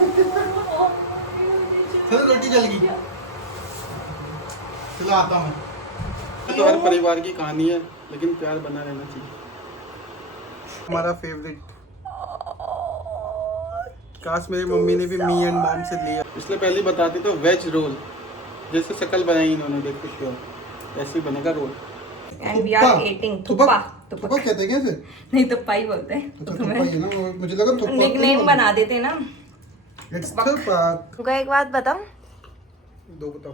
चलो रोटी जल गई। चलो आता मैं। तो हर परिवार की कहानी है, लेकिन प्यार बना रहना चाहिए। हमारा फेवरेट। काश मेरी मम्मी ने भी मी एंड मॉम से लिया। इसलिए पहले बताते तो वेज रोल, जैसे शक्ल बनाई इन्होंने, देखो श्योर ऐसे ही बनेगा roll. And we are eating thukpa. Thukpa कहते हैं क्या इसे? नहीं थुप्पा ही बोलते हैं। अच्छा थुप्पा ही है ना, मुझे लगा थुप्पा। निकनेम बना देते हैं ना। इट्स थुप्पा। तुमको एक बात बताऊं, दो बताओ।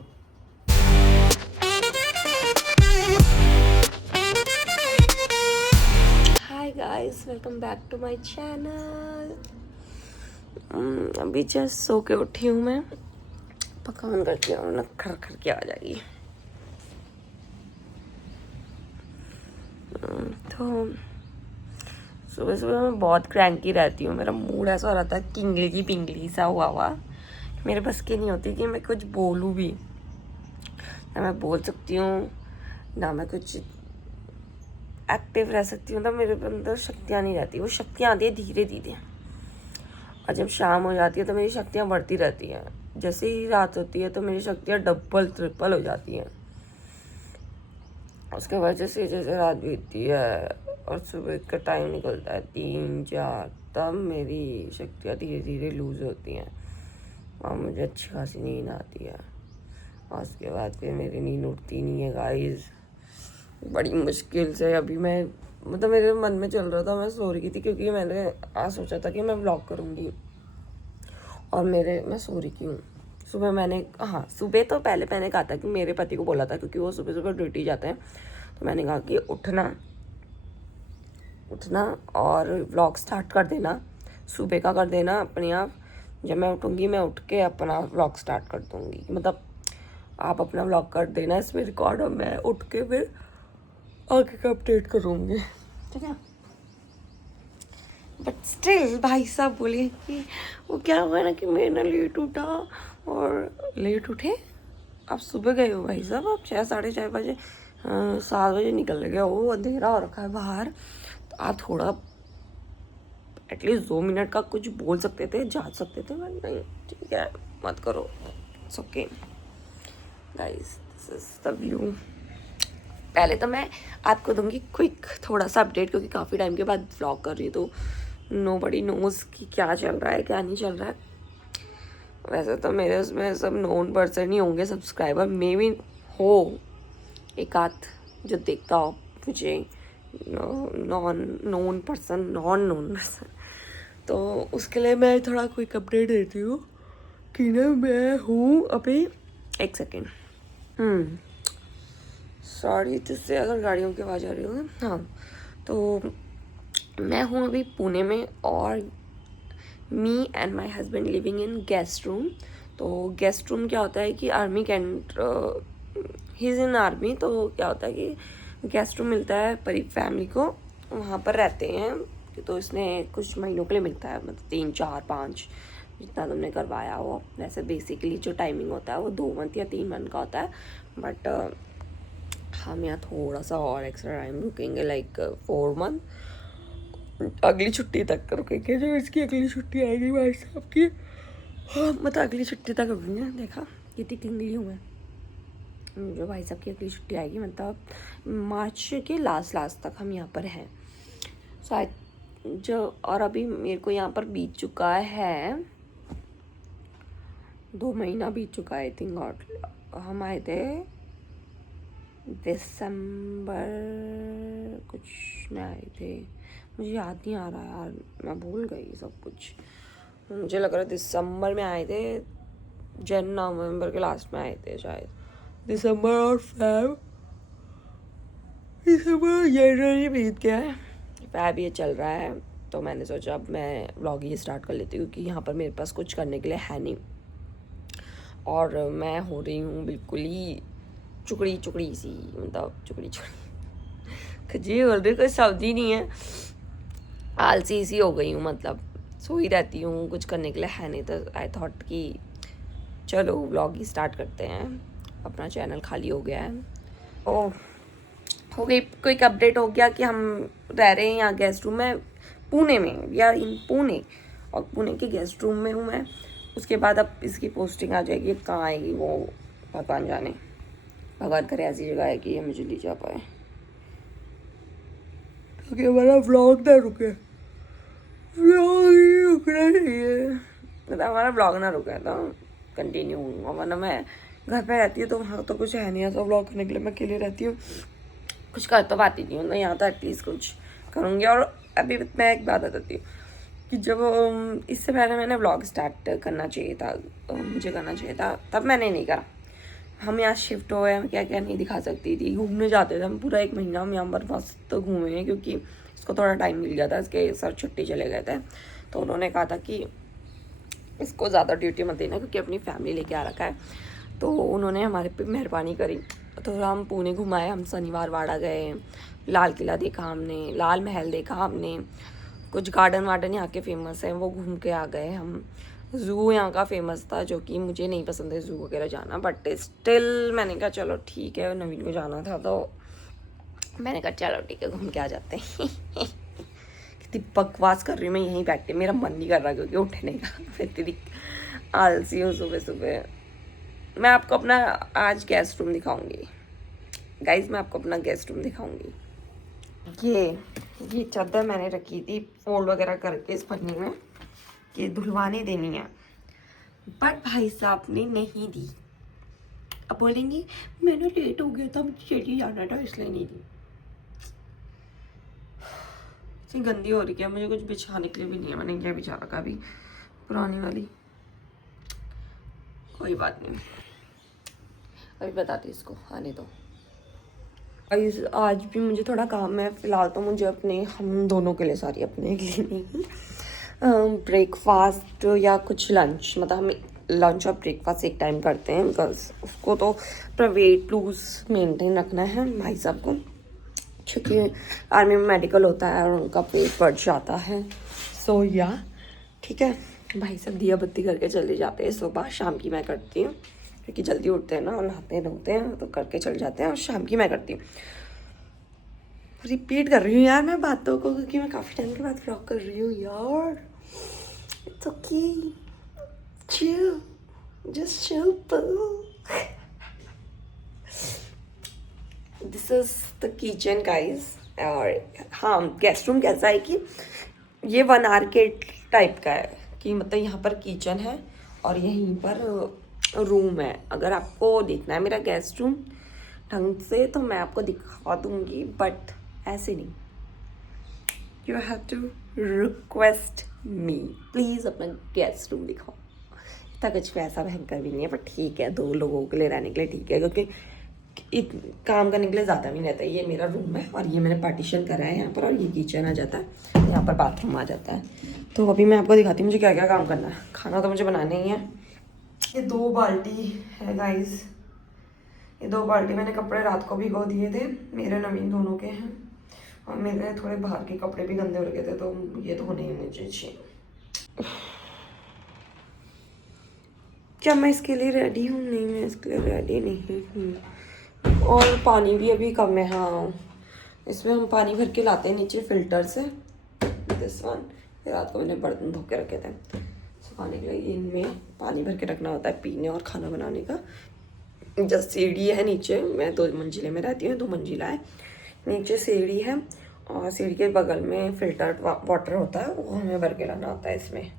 Hi guys, welcome back to my channel. अभी जस्ट सो के उठी हूँ मैं। पकान करती हूँ ना, खर खर के आ जाएगी। तो सुबह सुबह मैं बहुत क्रैंकी रहती हूँ। मेरा मूड ऐसा रहता है किंगली पिंगली सा हुआ। मेरे बस की नहीं होती कि मैं कुछ बोलूँ भी। ना मैं बोल सकती हूँ, ना मैं कुछ एक्टिव रह सकती हूँ। तो मेरे अंदर शक्तियाँ नहीं रहती। वो शक्तियाँ आती है धीरे धीरे, और जब शाम हो जाती है तो मेरी शक्तियाँ बढ़ती रहती हैं। जैसे ही रात होती है तो मेरी शक्तियाँ डबल ट्रिपल हो जाती हैं। उसके वजह से जैसे रात बीतती है और सुबह का टाइम निकलता है 3-4, तब मेरी शक्तियाँ धीरे धीरे लूज होती हैं और मुझे अच्छी खासी नींद आती है। और उसके बाद फिर मेरी नींद उठती नहीं है गाइस, बड़ी मुश्किल से। अभी मैं मतलब मेरे मन में चल रहा था, मैं सो रही थी क्योंकि मैंने आज सोचा था कि मैं व्लॉग करूँगी, और मैं सो रही हूँ। सुबह मैंने, हाँ सुबह तो पहले मैंने कहा था कि मेरे पति को बोला था, क्योंकि वो सुबह सुबह ड्यूटी जाते हैं, तो मैंने कहा कि उठना और व्लॉग स्टार्ट कर देना, सुबह का कर देना अपने आप। जब मैं उठूँगी मैं उठ के अपना व्लॉग स्टार्ट कर दूँगी, मतलब आप अपना व्लॉग कर देना इसमें रिकॉर्ड, और मैं उठ के फिर आगे का अपडेट करूँगी, ठीक है। बट स्टिल भाई साहब बोले कि वो क्या हुआ ना कि मैं ना लेट उठा, और लेट उठे। आप सुबह गए हो भाई साहब, आप 6-6:30 बजे 7 बजे निकल गए हो, अंधेरा हो रखा है बाहर। तो आप थोड़ा एटलीस्ट 2 मिनट का कुछ बोल सकते थे, जा सकते थे, बट नहीं, ठीक है मत करो, it's okay guys, this is the view. पहले तो मैं आपको दूंगी क्विक थोड़ा सा अपडेट, क्योंकि काफ़ी टाइम के बाद व्लॉग कर रही हूँ, तो नोबडी नोज़ कि क्या चल रहा है क्या नहीं चल रहा है। वैसे तो मेरे उसमें सब नोन पर्सन ही होंगे सब्सक्राइबर, मे भी हो एक आध जो देखता हो मुझे, नॉन नोन पर्सन। तो उसके लिए मैं थोड़ा क्विक अपडेट देती हूँ कि ना मैं हूँ अभी, एक सेकेंड, सॉरी जिससे अगर गाड़ियों की आवाज़ आ रही हो। हाँ, तो मैं हूँ अभी पुणे में, और me and my husband living in guest room. तो गेस्ट रूम क्या होता है कि army cantt, he is in army, तो क्या होता है कि गेस्ट रूम मिलता है परी फैमिली को, वहाँ पर रहते हैं। तो इसने कुछ महीनों के लिए मिलता है, मतलब 3-4-5 जितना तुमने करवाया हो। वैसे बेसिकली जो टाइमिंग होता है वो 2 मंथ या 3 मंथ का होता है, बट हम यहाँ थोड़ा सा और एक्स्ट्रा टाइम रुकेंगे, लाइक 4 मंथ, अगली छुट्टी तक रुकेंगे। जो इसकी अगली छुट्टी आएगी भाई साहब की, हाँ मतलब अगली छुट्टी तक रुकेंगे। देखा कितनी किंगली हूँ मैं। जो भाई साहब की अगली छुट्टी आएगी, मतलब मार्च के लास्ट तक हम यहाँ पर हैं। और अभी मेरे को यहाँ पर बीत चुका है 2 महीना बीत चुका है आई थिंक। और हम आए थे दिसंबर कुछ में आए थे, मुझे याद नहीं आ रहा यार, मैं भूल गई सब कुछ। मुझे लग रहा है दिसंबर में आए थे, नवंबर के लास्ट में आए थे शायद। दिसंबर और दिसंबर जनवरी बीत गया है, फैब ये चल रहा है। तो मैंने सोचा अब मैं व्लॉग ही स्टार्ट कर लेती हूँ, क्योंकि यहाँ पर मेरे पास कुछ करने के लिए है नहीं, और मैं हो रही हूँ बिल्कुल ही चुकड़ी सी, मतलब चुकड़ी खजी बोल रही, कोई शब्द ही नहीं है, आलसी सी हो गई हूँ, मतलब सो ही रहती हूँ, कुछ करने के लिए है नहीं। तो आई थॉट कि चलो व्लॉग ही स्टार्ट करते हैं, अपना चैनल खाली हो गया है। ओह हो गई क्विक अपडेट, हो गया कि हम रह रहे हैं यहाँ गेस्ट रूम में पुणे में, वी आर इन पुणे, और पुणे के गेस्ट रूम में हूँ मैं। उसके बाद अब इसकी पोस्टिंग आ जाएगी, अब कहाँ आएगी वो भगवान जाने। भगवान करे ऐसी जगह है कि ये मुझे ले जा पाए, ताकि हमारा व्लॉग ना रुके। व्लॉग ही रुकना चाहिए, मतलब हमारा व्लॉग ना रुके तो कंटिन्यू होगा, वरना मैं घर पे रहती हूँ तो वहाँ तो कुछ है नहीं ऐसा व्लॉग करने के लिए। मैं अकेले रहती हूँ, कुछ कर तो पाती नहीं हूँ ना, यहाँ तो एटलीस्ट कुछ करूँगी। और अभी मैं एक बात बताती हूँ कि जब इससे पहले मैंने व्लॉग स्टार्ट करना चाहिए था, मुझे करना चाहिए था, तब मैंने नहीं करा। हम यहाँ शिफ्ट हुए, हम क्या क्या नहीं दिखा सकती थी। घूमने जाते थे हम, पूरा 1 महीना हम यहाँ पर मस्त घूमे हैं, क्योंकि इसको थोड़ा टाइम मिल गया था, इसके सर छुट्टी चले गए थे, तो उन्होंने कहा था कि इसको ज़्यादा ड्यूटी मत देना क्योंकि अपनी फैमिली लेके आ रखा है। तो उन्होंने हमारे पे मेहरबानी करी, तो हम पुणे घुमाए, हम शनिवार वाड़ा गए, लाल किला देखा हमने, लाल महल देखा हमने, कुछ गार्डन वार्डन यहाँ के फेमस हैं वो घूम के आ गए हम। ज़ू यहाँ का फेमस था, जो कि मुझे नहीं पसंद है ज़ू वगैरह जाना, बट स्टिल मैंने कहा चलो ठीक है, नवीन को जाना था तो मैंने कहा चलो ठीक है घूम के आ जाते हैं। कितनी बकवास कर रही हूँ मैं यहीं बैठ के, मेरा मन नहीं कर रहा क्योंकि उठने का। मैं इतनी आलसी हूँ सुबह सुबह। मैं आपको अपना आज गेस्ट रूम दिखाऊंगी गाइज, मैं आपको अपना गेस्ट रूम दिखाऊंगी। ये चादर मैंने रखी थी फोल्ड वगैरह करके इस पन्नी में कि धुलवाने देनी है, बट भाई साहब ने नहीं दी। अब बोलेंगे मैंने लेट हो गया था, मुझे जल्दी जाना था इसलिए नहीं दी। इतनी गंदी हो रही है, मुझे कुछ बिछाने के लिए भी नहीं है, मैंने क्या बिछा रखा अभी पुरानी वाली। कोई बात नहीं, अभी बताती इसको, आने दो। आज भी मुझे थोड़ा काम है फ़िलहाल, तो मुझे अपने, हम दोनों के लिए, सॉरी अपने के लिए नहीं, ब्रेकफास्ट या कुछ लंच, मतलब हम लंच और ब्रेकफास्ट एक टाइम करते हैं, बिकॉज उसको तो अपना वेट लूज मेंटेन रखना है भाई साहब को, क्योंकि आर्मी में मेडिकल होता है और उनका पेट बढ़ जाता है। सो या ठीक है, भाई साहब दिया बत्ती करके चले जाते हैं, सुबह शाम की मैं करती हूँ क्योंकि जल्दी उठते हैं ना और नहाते धोते हैं तो करके चल जाते हैं, और शाम की मैं करती हूँ। रिपीट कर रही हूँ यार मैं बातों को, क्योंकि मैं काफ़ी टाइम के बाद व्लॉग कर रही हूँ यार। It's okay, chill, just chill. This is the kitchen guys. और हाँ, गेस्ट रूम कैसा है कि ये 1 आर्केड टाइप का है, कि मतलब यहाँ पर किचन है और यहीं पर रूम है। अगर आपको देखना है मेरा गेस्ट रूम ढंग से तो मैं आपको दिखा दूंगी, बट ऐसे नहीं। You have to request me, please अपना गेस्ट रूम दिखाओ। इतना कुछ पैसा भयंकर भी नहीं है, पर ठीक है 2 लोगों के लिए रहने के लिए ठीक है, क्योंकि काम करने के लिए ज़्यादा भी नहीं रहता है। ये मेरा रूम है और ये मैंने पार्टीशन करा है यहाँ पर, और ये किचन आ जाता है, यहाँ पर बाथरूम आ जाता है। तो अभी मैं आपको दिखाती हूँ मुझे क्या क्या काम करना है। खाना तो मुझे बनाना ही है। ये 2 बाल्टी है गाइस, ये 2 बाल्टी मैंने कपड़े रात को भिगो दिए थे, मेरे नवीन दोनों के हैं, और मेरे थोड़े बाहर के कपड़े भी गंदे हो गए थे, तो ये तो होने ही नहीं चाहिए। क्या मैं इसके लिए रेडी हूँ? नहीं, मैं इसके लिए रेडी नहीं हूँ। और पानी भी अभी कम है। हाँ, इसमें हम पानी भर के लाते हैं नीचे फिल्टर से, दिस वन। रात को मैंने बर्तन धो के रखे थे सुखाने के लिए। इनमें पानी भर के रखना होता है पीने और खाना बनाने का। जस्ट सीढ़ी है नीचे, मैं 2 मंजिले में रहती हूँ, 2 मंजिला है, नीचे सीढ़ी है और सीढ़ी के बगल में फिल्टर्ड वाटर होता है, वो हमें भर के लाना होता है इसमें।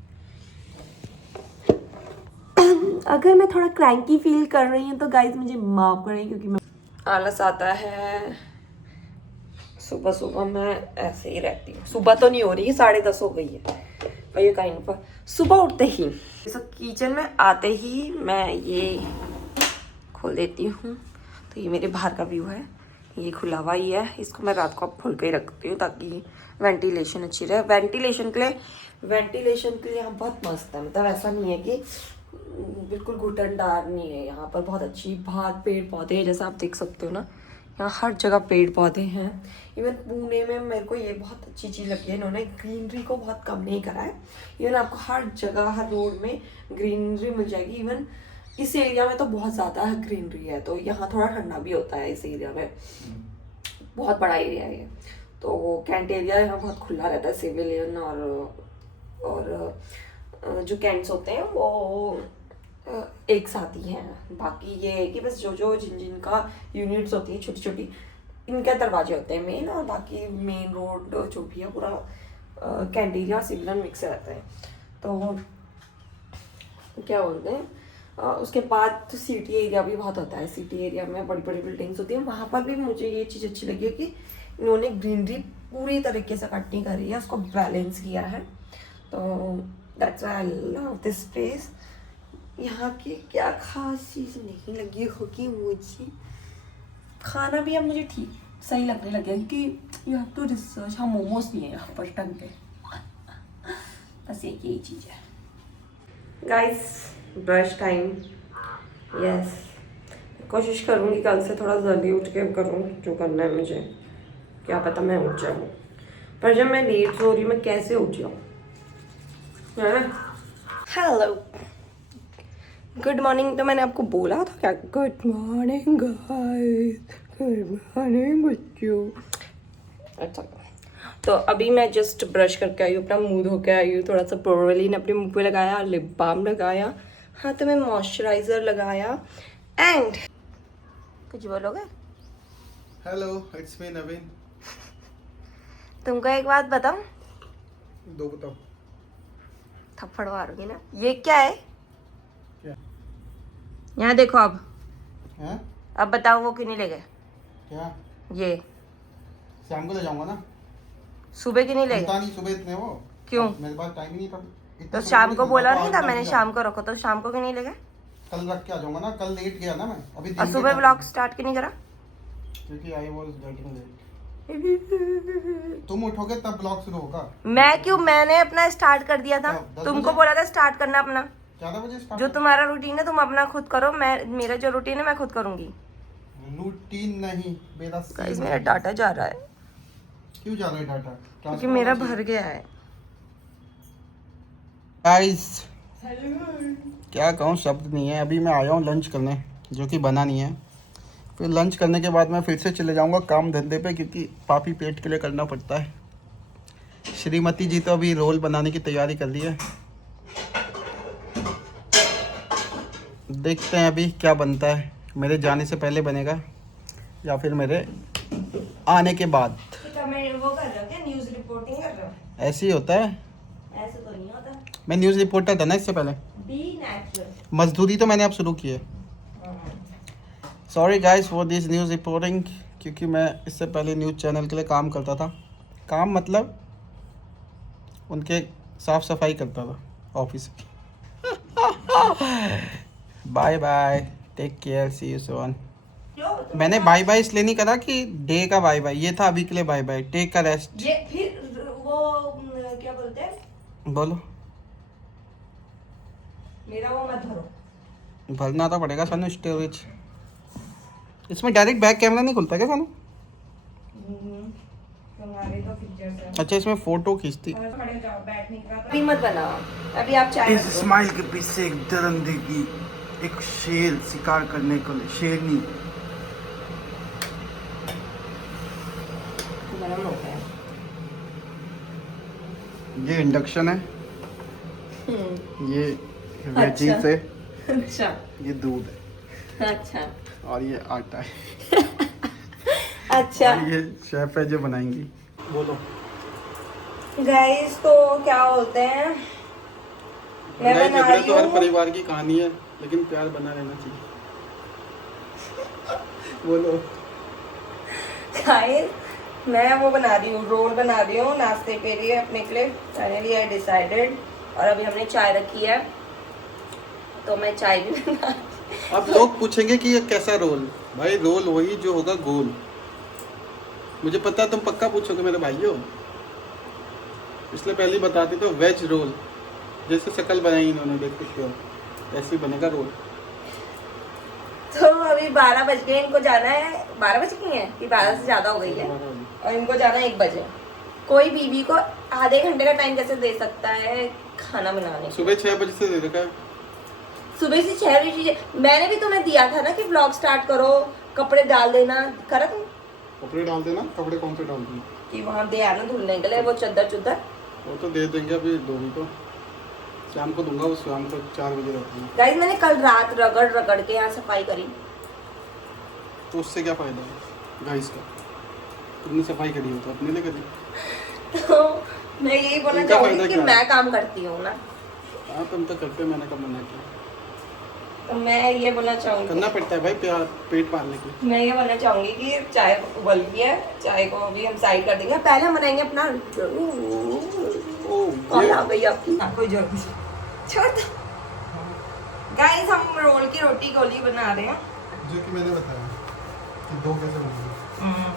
अगर मैं थोड़ा क्रैंकी फील कर रही हूँ तो गाइज मुझे माफ करें, क्योंकि मैं आलस आता है। सुबह सुबह मैं ऐसे ही रहती हूँ। सुबह तो नहीं हो रही, 10:30 हो गई है, पर ये काइंड पर सुबह उठते ही किचन में आते ही मैं ये खोल देती हूँ। तो ये मेरे बाहर का व्यू है, ये खुला हुआ ही है, इसको मैं रात को अब खोल के ही रखती हूँ ताकि वेंटिलेशन अच्छी रहे। वेंटिलेशन के लिए यहाँ बहुत मस्त है, मतलब ऐसा नहीं है कि बिल्कुल घुटनदार नहीं है। यहाँ पर बहुत अच्छी बाहर पेड़ पौधे हैं, जैसा आप देख सकते हो ना, यहाँ हर जगह पेड़ पौधे हैं। इवन पुणे में मेरे को ये बहुत अच्छी चीज़ लगी है, इन्होंने ग्रीनरी को बहुत कम नहीं करा है। इवन आपको हर जगह, हर रोड में ग्रीनरी मिल जाएगी। इवन इस एरिया में तो बहुत ज़्यादा ग्रीनरी है, तो यहाँ थोड़ा ठंडा भी होता है। इस एरिया में बहुत बड़ा एरिया है, तो कैंट एरिया यहाँ बहुत खुला रहता है, सिविलियन और जो कैंट्स होते हैं वो एक साथ ही हैं। बाकी ये है कि बस जो जिनका यूनिट्स होती है छोटी छोटी, इनके दरवाजे होते हैं मेन, और बाकी मेन रोड जो भी है पूरा कैंट एरिया सिविलियन मिक्स रहता है। तो क्या बोलते हैं उसके बाद तो सिटी एरिया भी बहुत होता है। सिटी एरिया में बड़ी बड़ी बिल्डिंग्स होती हैं, वहाँ पर भी मुझे ये चीज़ अच्छी लगी है कि इन्होंने ग्रीनरी पूरी तरीके से कट नहीं करी है, उसको बैलेंस किया है। तो that's why I love this place. यहाँ की क्या खास चीज़ नहीं लगी होगी मुझे, खाना भी अब मुझे ठीक सही लगने लगे क्योंकि यू हैव टू रिसर्च। हाँ मोमोज भी हैं यहाँ पर ढंग के, बस एक यही चीज़ है। गाइस ब्रश टाइम, यस कोशिश करूँगी कल से थोड़ा जल्दी उठ के करूँ जो करना है मुझे, क्या पता मैं उठ जाऊँ, पर जब मैं लेट सो रही हूँ मैं कैसे उठ जाऊँ। हेलो गुड मॉर्निंग, तो मैंने आपको बोला था क्या good morning guys, good morning बच्चों। अच्छा तो अभी मैं जस्ट ब्रश करके आई हूँ, अपना मुंह धो के आई हूँ, थोड़ा सा प्रोवलिन अपने मुंह पे लगाया, लिप बाम लगाया, हाथ में मॉइस्चराइजर लगाया एंड कुछ बोलोगे? हेलो इट्स मी नवीन। तुमको एक बात बताऊं? दो बताओ। थप्पड़ मारूंगी ना। ये क्या है? क्या? यहाँ देखो अब। हैं? अब बताओ वो क्यों नहीं ले गए? क्या? ये शाम को ले जाऊंगा ना। सुबह क्यों नहीं ले पता गए? नहीं सुबह इतने वो। क्यों? मेरे पास टाइम ही नहीं था। तो शाम को बोला नहीं था मैंने शाम को रखो, तो शाम को क्यों नहीं ले गए? कल रख के आ जाऊंगा ना, कल लेट गया ना मैं अभी। और सुबह ब्लॉग स्टार्ट क्यों नहीं करा? क्योंकि आई वाज गेटिंग लेट। तुम उठोगे तब ब्लॉग शुरू होगा। मैं क्यों? मैंने अपना स्टार्ट कर दिया था, 10 तुमको बजे? बोला था स्टार्ट करना अपना। 4 बजे स्टार्ट। जो तुम्हारा रूटीन है तुम अपना खुद करो, मैं मेरा जो रूटीन है मैं खुद करूंगी। रूटीन नहीं मेरा गाइस मेरा डाटा जा रहा है क्यों जा रहा है डाटा? क्योंकि मेरा भर गया है। गाइस क्या कहूँ, शब्द नहीं है। अभी मैं आया हूँ लंच करने, जो कि बना नहीं है। फिर लंच करने के बाद मैं फिर से चले जाऊँगा काम धंधे पे, क्योंकि पापी पेट के लिए करना पड़ता है। श्रीमती जी तो अभी रोल बनाने की तैयारी कर रही है, देखते हैं अभी क्या बनता है। मेरे जाने से पहले बनेगा या फिर मेरे आने के बाद। मैं वो कर रहा हूँ क्या, न्यूज़ रिपोर्टिंग कर रहा हूँ? ऐसे ही होता है। ऐसे तो नहीं होता। मैं न्यूज़ रिपोर्टर था ना इससे पहले। Be natural. मजदूरी तो मैंने अब शुरू की है। Sorry guys for this news reporting, क्योंकि मैं इससे पहले न्यूज़ चैनल के लिए काम करता था। काम मतलब उनके साफ सफाई करता था ऑफिस की। Bye bye, take care, see you soon. मैंने बाय बाय इसलिए नहीं करा कि डे का बाय बाय, ये था अभी के लिए बाय बाय, टेक का रेस्ट। ये फिर वो क्या बोलते हैं, बोलो। मेरा वो मत भरो। भरना तो पड़ेगा सानू स्टोरेज। इसमें डायरेक्ट बैक कैमरा नहीं खुलता क्या सानू? तुम्हारे तो फीचर्स है। अच्छा इसमें फोटो खींचती। खड़े जाओ, बैठने के बाद अभी मत बनाओ, अभी आप चाय इस स्माइल के पीछे एक दरिंदे की, एक शेर शिकार करने को, शेरनी। गरम हो गया। ये इंडक्शन है, ये वेजीज अच्छा। है, अच्छा ये दूध है, अच्छा और ये आटा है। अच्छा और ये शेफ है जो बनाएंगी। बोलो गाइस, तो क्या बोलते हैं, मैं बना रही तो हर हूँ। परिवार की कहानी है, लेकिन प्यार बना रहना चाहिए। बोलो। गाइस मैं वो बना रही हूँ, रोल बना रही हूँ नाश्ते के लिए अपने के लिए। Finally I decided. और अभी हमने चाय रखी है, तो मैं चाय भी बना। अब लोग पूछेंगे कि ये कैसा रोल। भाई रोल वही जो होगा गोल। मुझे पता है तुम पक्का पूछोगे मेरे भाइयों, इसलिए पहले ही बताते तो वेज रोल, जैसे शक्ल बनाई इन्होंने देख के ऐसे ही बनेगा रोल। तो अभी 12 बज गए, इनको जाना है। 12 बज गई हैं कि 12 से ज्यादा हो गई है, और इनको जाना है 1 बजे। कोई बीवी को आधे घंटे का टाइम कैसे दे सकता है खाना बनाने? सुबह 6 बजे से दे रखा है। सुबह से 6 बजे मैंने भी तुम्हें दिया था ना कि ब्लॉग स्टार्ट करो, कपड़े डाल देना, करा तुम? कपड़े डाल देना। कपड़े कौन से डाल देना? कि वहाँ दे आना धुलने के लिए, वो चद्दर चुद्दर। वो तो दे देंगे, अभी दो भी तो। शाम को दूंगा, वो शाम को 4 बजे रहती है। गाइस मैंने कल रात रगड़ रगड़ के यहाँ सफाई करी। तो उससे क्या फ़ायदा है गाइस का? तुमने सफाई करी हो तो अपने लिए करी। तो मैं यही बोलना इनका चाहूंगी फायदा कि क्या है? मैं काम करती हूँ ना, हाँ तुम तो करते हो, मैंने कब मना किया? तो मैं ये बोलना चाहूंगी, करना पड़ता है भाई, प्यार पेट पालने के लिए। मैं ये बोलना चाहूंगी कि चाय उबल गई है, चाय को अभी हम साइड कर देंगे। पहले हम बनाएंगे अपना कॉल आ गई आपकी। हाँ कोई जरूरत नहीं, छोड़ दो। गाइस हम रोल की रोटी गोली बना रहे हैं। जो कि मैंने बताया कि 2 कैसे बनाऊंगा।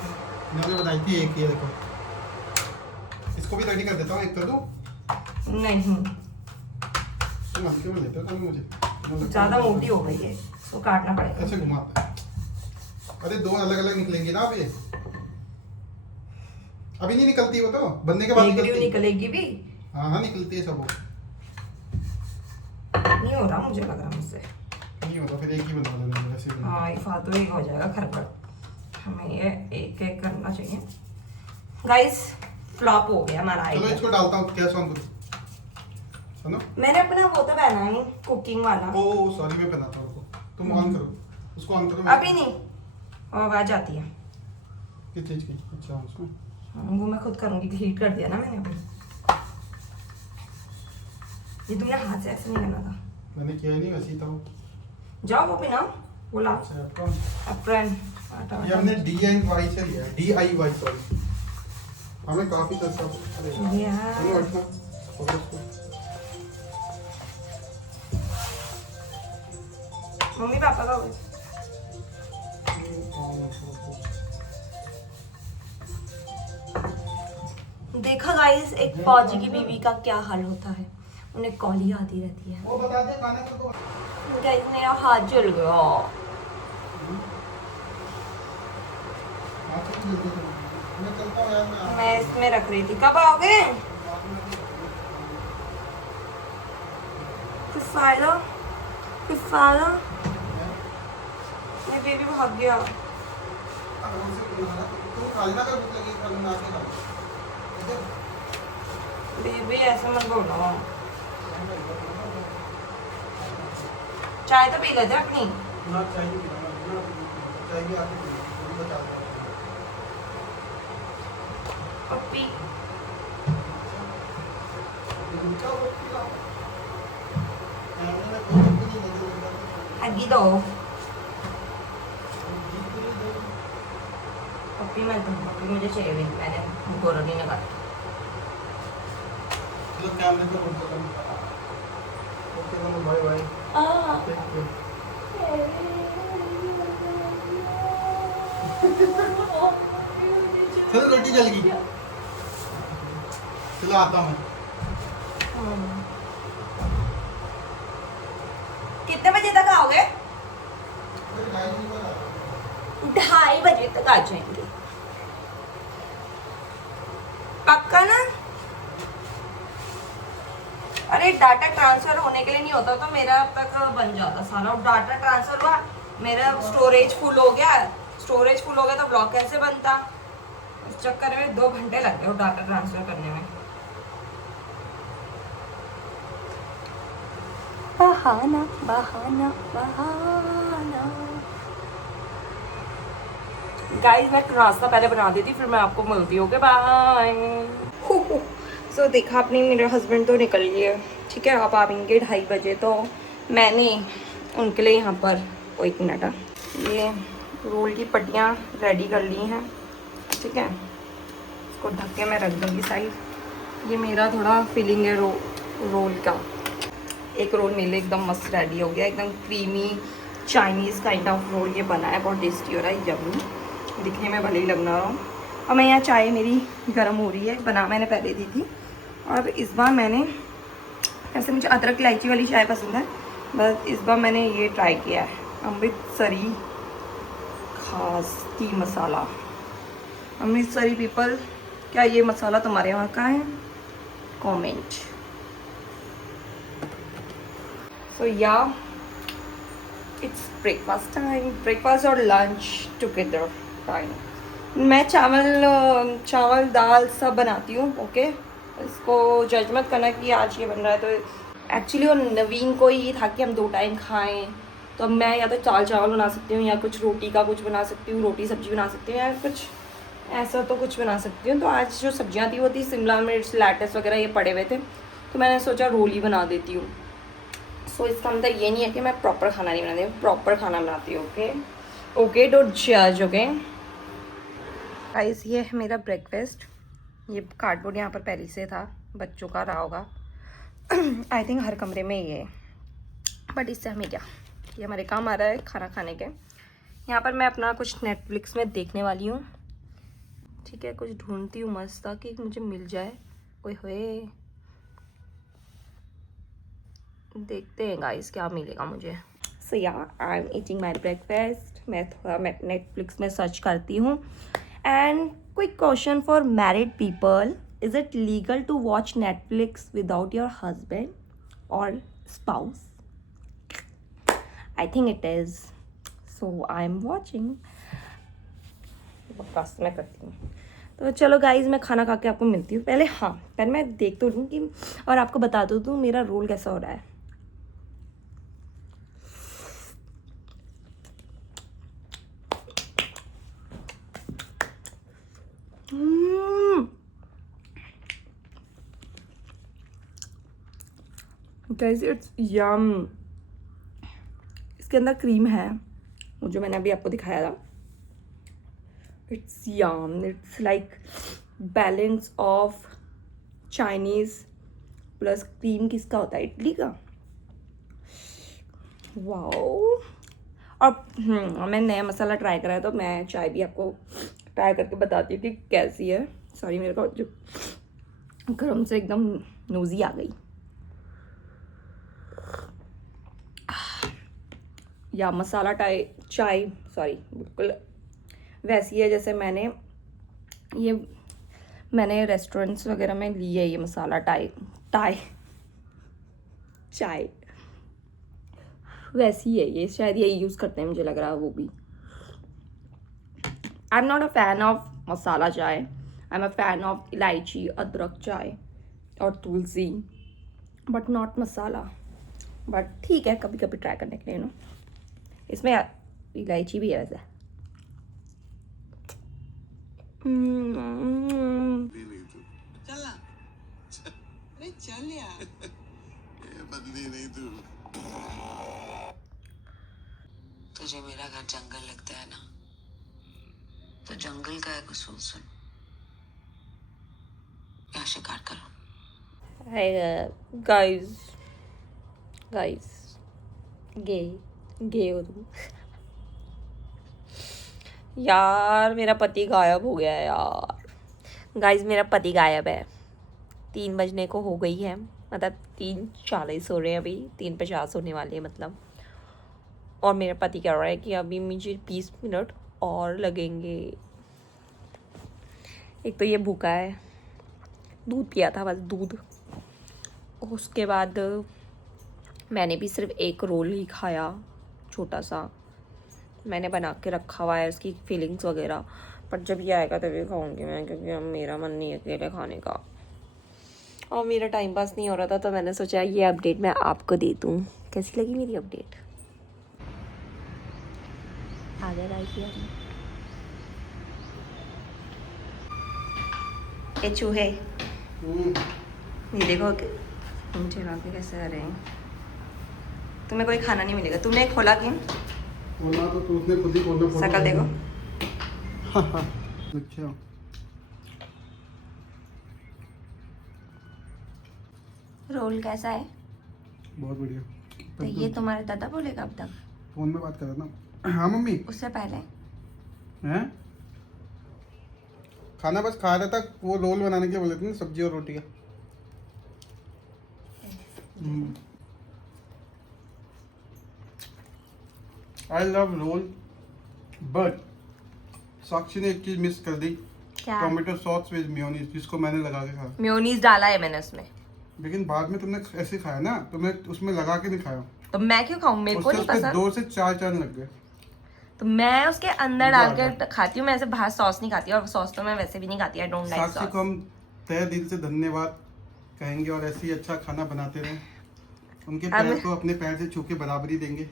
मैंने बताई थी एक ही है, देखो इसको भी रेडी कर देता हूँ, एक कर दूँ। नहीं तुम हल्के में लेते हो तो मुझे ज्यादा मोटी हो गई है, इसको काटना पड़ेगा। ऐसे घुमाते हैं। अरे 2 अलग अलग निकलेंगी ना अभी, अभी नहीं निकलती वो तो बनने के बाद देख रही हूँ, निकलती। निकलेगी भी। हाँ हाँ निकलती है सब वो। नहीं हो रहा, मुझे लग रहा मुझसे। नहीं होता फिर एक ही बना लेना वैसे ही। हाँ ये फालतू एक हो जाएगा खरबड़, हमें ये एक एक करना चाहिए। गाइस फ्लॉप हो गया हमारा चलो आइडिया। इसको डालता हूँ, क्या सॉन्ग सुनो। मैंने अपना वो तो पहना है कुकिंग वाला। ओ सॉरी मैं बनाता हूँ, तुम ऑन करो उसको, ऑन करो। अभी नहीं, आवाज आती है। किस चीज की? अच्छा उसमें वो मैं खुद करूंगी, हीट कर दिया ना मैंने अभी। ये तुमने हाथ से ऐसे नहीं करना था। मैंने किया ही नहीं, वैसे ही था वो। जाओ वो बिना बोला अच्छा कौन? अप्रैन। ये हमने DIY से लिया है, DIY सॉरी। हमें काफी सस्ता पड़ेगा। चलो हटना, पकड़ो उसको। मम्मी पापा का देखा गाइस, एक फौजी की बीवी का क्या हाल होता है, उन्हें कॉली आती रहती है। वो बता दे खाने को तो। गाइस मेरा हाथ जल गया। हाँ, तो जल्दी करो। मैं चलता हूँ यार, मैं इसमें रख रही थी, कब आओगे? कुछ फायदा, कुछ फायदा। मेरी बेबी भाग गया। तुम खाली ना कर, भूख लगी खाली ना के खा। बेबी ऐसे मत बोलो। चाय तो पी लेते अपनी। ना चाहिए पिलाना, चाय भी आके पी, वो बता दो। पप्पी लेकिन क्या वो पिलाओ? कैमरे में कोई भी नहीं नजर हगी दो। आता। पप्पी मैं तो पप्पी मुझे चाहिए भी, मैंने गोरडी ने काटी। चलो कैमरे पे फोटो कर। ओके चलो बाय बाय। Thank you. चलो रोटी जल गई, चलो आता मैं। कितने बजे तक आओगे? 2:30 बजे तक आ जाएंगे, पक्का ना? अरे डाटा ट्रांसफर होने के लिए नहीं होता तो मेरा अब तक बन जाता सारा। डाटा ट्रांसफर हुआ, मेरा स्टोरेज फुल हो गया। स्टोरेज फुल हो गया तो ब्लॉग कैसे बनता? इस चक्कर में 2 घंटे लग गए डाटा ट्रांसफर करने में। बहाना बहाना बहाना। गाइस मैं नाश्ता पहले बना देती, फिर मैं आपको मिलती हूँ। बाय। सो देखा आपने, मेरे हस्बैंड तो निकल लिए, ठीक है। अब आएंगे 2:30 बजे, तो मैंने उनके लिए यहाँ पर, ओ 1 मिनट, ये रोल की पट्टियाँ रेडी कर ली हैं, ठीक है। इसको ढक के मैं रख दूँगी साइड। ये मेरा थोड़ा फीलिंग है रोल का। एक रोल मेरे लिए एकदम मस्त रेडी हो गया, एकदम creamy Chinese kind of roll ये बना है, बहुत टेस्टी हो रहा है, यम्मी। दिखने में भले ही लग ना रहा हूँ। और मैं यहाँ चाय मेरी गर्म हो रही है, बना मैंने पहले दी थी। और इस बार मैंने, ऐसे मुझे अदरक इलायची वाली चाय पसंद है, बस इस बार मैंने ये ट्राई किया है, अमृतसरी खास टी मसाला। अमृतसरी पीपल, क्या ये मसाला तुम्हारे वहाँ का है? कमेंट। सो या इट्स ब्रेकफास्ट टाइम, ब्रेकफास्ट और लंच टुगेदर टाइम। मैं चावल दाल सब बनाती हूँ, ओके। इसको जज मत करना कि आज ये बन रहा है तो एक्चुअली और नवीन को ये था कि हम 2 टाइम खाएं, तो अब मैं या तो दाल चावल बना सकती हूँ या कुछ रोटी का कुछ बना सकती हूँ, रोटी सब्जी बना सकती हूँ या कुछ ऐसा तो कुछ बना सकती हूँ। तो आज जो सब्जियाँ थी वो थी शिमला मिर्च, लेटस वगैरह ये पड़े हुए थे, तो मैंने सोचा रोल ही बना देती हूँ। सो इसका मतलब ये नहीं है कि मैं प्रॉपर खाना नहीं बनाती हूँ, प्रॉपर खाना बनाती हूँ। ओके डोंट जज। ओके गाइस, ये है मेरा ब्रेकफास्ट। ये कार्डबोर्ड यहाँ पर पहले से था, बच्चों का रहा होगा आई थिंक हर कमरे में ये है, बट इससे हमें क्या, ये हमारे काम आ रहा है खाना खाने के। यहाँ पर मैं अपना कुछ नेटफ्लिक्स में देखने वाली हूँ, ठीक है। कुछ ढूंढती हूँ मस्त ताकि मुझे मिल जाए। ओए होए, देखते हैं गाइस क्या मिलेगा मुझे। सो या I am eating my breakfast. मैं थोड़ा नेटफ्लिक्स में सर्च करती हूँ। And quick question for married people, is it legal to watch Netflix without your husband or spouse? I think it is, so I am watching. बकवास मैं करती हूँ। तो चलो गाइज, मैं खाना खा के आपको मिलती हूँ। पहले मैं देख तो लूँ कि, और आपको बता दूँ मेरा रोल कैसा हो रहा है। गाइस इट्स यम। इसके अंदर क्रीम है, वो जो मैंने अभी आपको दिखाया था। It's yum, it's like balance of Chinese plus cream. किसका होता है? इडली का। वाओ। और मैं नया मसाला ट्राई करा है, तो मैं चाय भी आपको ट्राई करके बताती हूँ कि कैसी है। सॉरी, मेरे को जो गरम से एकदम नोज़ी आ गई। या मसाला चाय सॉरी बिल्कुल वैसी है जैसे मैंने रेस्टोरेंट्स वगैरह में ली है। ये मसाला चाय वैसी है ये, शायद यही यूज़ करते हैं, मुझे लग रहा है वो भी। I am not a fan of masala chai, I am a fan of elaichi, adrak chai और tulsi, but not masala. But ठीक है, कभी कभी ट्राई करने के लिए ना। इसमें इलायची भी है वैसे। चल यार, बदली नहीं तू। तुझे मेरा घर जंगल लगता है ना, तो जंगल का है कसूर। सुन, यहाँ शिकार करो। गाइस गे हो तुम। यार मेरा पति गायब हो गया है यार। गाइस मेरा पति गायब है। 3 बजने को हो गई है, मतलब 3:40 हो रहे हैं, अभी 3:50 होने वाले हैं मतलब। और मेरा पति कह रहा है कि अभी मुझे 20 मिनट और लगेंगे। एक तो ये भूखा है, दूध पिया था बस, दूध। उसके बाद मैंने भी सिर्फ एक रोल ही खाया, छोटा सा मैंने बना के रखा हुआ है, उसकी फीलिंग्स वगैरह। पर जब ये आएगा तभी खाऊंगी मैं, क्योंकि अब मेरा मन नहीं है अकेले खाने का और मेरा टाइम पास नहीं हो रहा था। तो मैंने सोचा ये अपडेट मैं आपको दे दूँ। कैसी लगी मेरी अपडेट? आ गया गाइस ये चूहे, ये देखो मुझे के कैसे आ रहे हैं। तुम्हें कोई खाना नहीं मिलेगा। तुमने खोला क्यों? खोलना तो तूने खुद ही खोलना पड़ा। शकल देखो। अच्छा, रोल कैसा है? बहुत बढ़िया। तो ये तुम्हारे दादा बोलेगा अब तक? फोन में बात कर रहा था। हाँ मम्मी। उससे पहले हैं? खाना बस खा रहा था, वो रोल बनाने के बोले थे ना, सब्जी और रोटी का। आई लव रोल, बट साक्षी ने एक चीज मिस कर दी। क्या? टोमेटो सॉस विद मेयोनीज, जिसको मैंने लगा के खाया। मेयोनीज डाला है मैंने उसमें, लेकिन बाद में तुमने ऐसे खाया ना, तुमने उसमें लगा के नहीं खाया। तो मैं क्यों खाऊं? मेरे को नहीं पसंद। 2 से 4 चांद लग गए। तो मैं उसके अंदर डाल के खाती हूँ। मैं ऐसे बाहर सॉस नहीं खाती, और सॉस तो मैं वैसे भी नहीं खाती। I don't like sauce. Sakshi को हम तहे दिल से धन्यवाद कहेंगे, और ऐसे ही अच्छा खाना बनाते रहें। उनके पैर को अपने पैर से छू के बराबरी देंगे।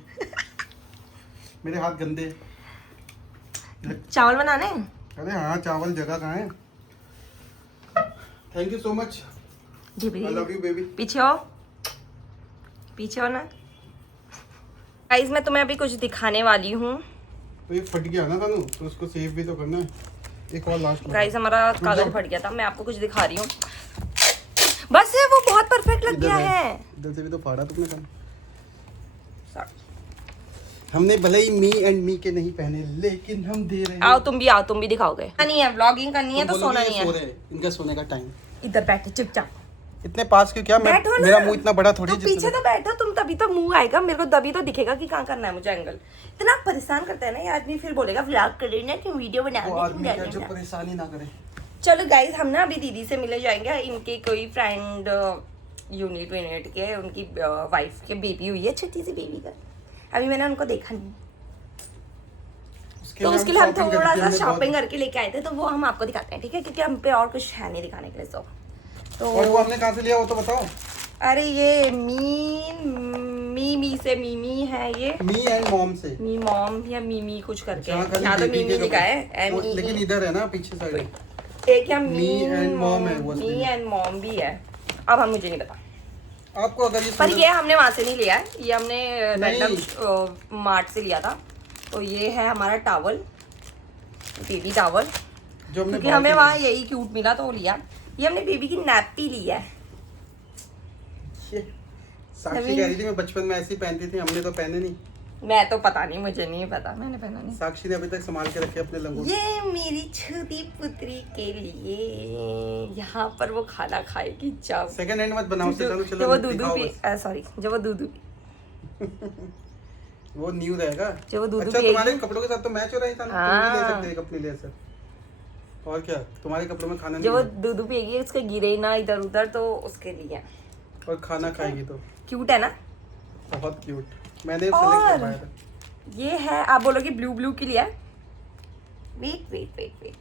मेरे हाथ गंदे। चावल बनाने हैं? अरे हाँ, चावल जगह कहाँ है। Thank you so much. जी आई लव यू बेबी। पीछे हो, पीछे हो ना। गाइस मैं तुम्हें अभी कुछ दिखाने वाली हूँ। तो ये फट गया ना तानू, तो उसको सेव भी तो करना है। एक और लास्ट। गाइस हमारा कागज फट गया था, मैं आपको कुछ दिखा रही हूँ। बस है, वो बहुत परफेक्ट लग गया है। इधर से भी तो फाड़ा तुमने तानू। हमने भले ही मी एंड मी के नहीं पहने, लेकिन हम दे रहे हैं। आओ तुम भी दिखाओगे। नहीं है, व्लॉगिंग करनी है तो सोना नहीं है। इनका सोने का टाइम। इधर बैठे चुपचाप। इतने पास क्यों? क्या मैं, मेरा मुंह इतना बड़ा थोड़ी। तो पीछे तो बैठो तुम, तभी तो मुंह आएगा मेरे को, तभी तो दिखेगा कि कहाँ करना है मुझे एंगल। इतना परेशान करता है ना ये आदमी, फिर बोलेगा व्लॉग कर रही ना, क्यों वीडियो बना रही है, जो परेशानी ना करे। चलो गाइस हम ना अभी दीदी से मिले जाएंगे। इनके कोई फ्रेंड यूनिट के, उनकी वाइफ के बेबी हुई है, छोटी सी बेबी का। अभी मैंने उनको देखा नहीं, तो उसके लिए हम थोड़ा सा शॉपिंग करके लेके आए थे, तो वो हम आपको दिखाते हैं, ठीक है? क्योंकि हम पे और कुछ है नहीं दिखाने के लिए। तो और वो हमने कहाँ से लिया वो तो बताओ। अरे ये मी से मीमी है, ये मी एंड मॉम से। मी मॉम या मीमी कुछ करके, यहाँ तो मीमी लिखा है, लेकिन इधर है ना पीछे साइड। एक या मी एंड मॉम है, वो मी एंड मॉम भी है। अब हम मुझे नहीं पता आपको, अगर ये पर ये हमने वहां से नहीं लिया है, ये हमने रैंडम मार्ट से लिया था। तो ये है हमारा टॉवल, बेबी टॉवल, जो हमने क्योंकि हमें वहाँ यही क्यूट मिला तो वो लिया। ये हमने बेबी की नैपी ली है। साक्षी कह रही थी मैं बचपन में ऐसी पहनती थी, हमने तो पहने नहीं। मैं तो पता नहीं, मुझे नहीं पता, मैंने पहना नहीं। साक्षी ने अभी तक संभाल के रखे अपने लंगोट। ये मेरी छोटी पुत्री के लिए, यहाँ पर वो खाना खाएगी जब सेकंड हैंड मत बनाओ, चलो जब वो दूध पी, सॉरी जब वो दूध वो न्यू रहेगा। जब वो दूध अच्छा तुम्हारे कपड़ों के साथ तो मैच हो रहा है, तुम भी ले सकते हो अपने लिए सर। और क्या तुम्हारे कपड़ों में खाना जब वो नहीं, दूध पिएगी उसके गिरे ना इधर उधर, तो उसके लिए। और खाना खाएगी तो क्यूट है ना, बहुत क्यूट। मैंने सेलेक्ट करवाया था। ये है, आप बोलोगे ब्लू के लिए। वेट,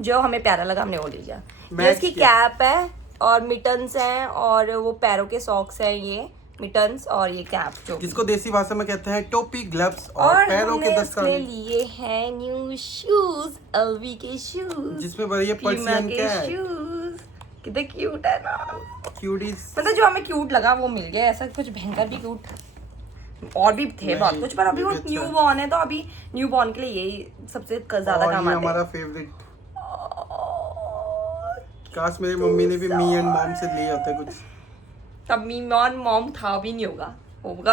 जो हमें प्यारा लगा हमने वो ले लिया। ये इसकी कैप है और मिटन्स हैं, और वो पैरों के सॉक्स हैं, ये मिटन्स और ये कैप, जो जिसको देसी भाषा में कहते हैं टोपी, ग्लव्स और पैरों के दस्ताने। लिए हैं न्यू शूज, एलवी के शूज, जिसमें बढ़िया पर्सियन कैट। शूज कितने क्यूट है ना। क्यूटीज। मतलब जो हमें क्यूट लगा वो मिल गया, ऐसा कुछ भयंकर भी क्यूट, और भी थे बहुत कुछ, पर अभी वो न्यू बॉर्न है, तो अभी न्यू बॉर्न के लिए यही सबसे ज्यादा काम आता है। हमारा फेवरेट। काश मेरी मम्मी ने भी मी एंड मॉम से लिए होते कुछ। तब मी ऑन मॉम था भी नहीं होगा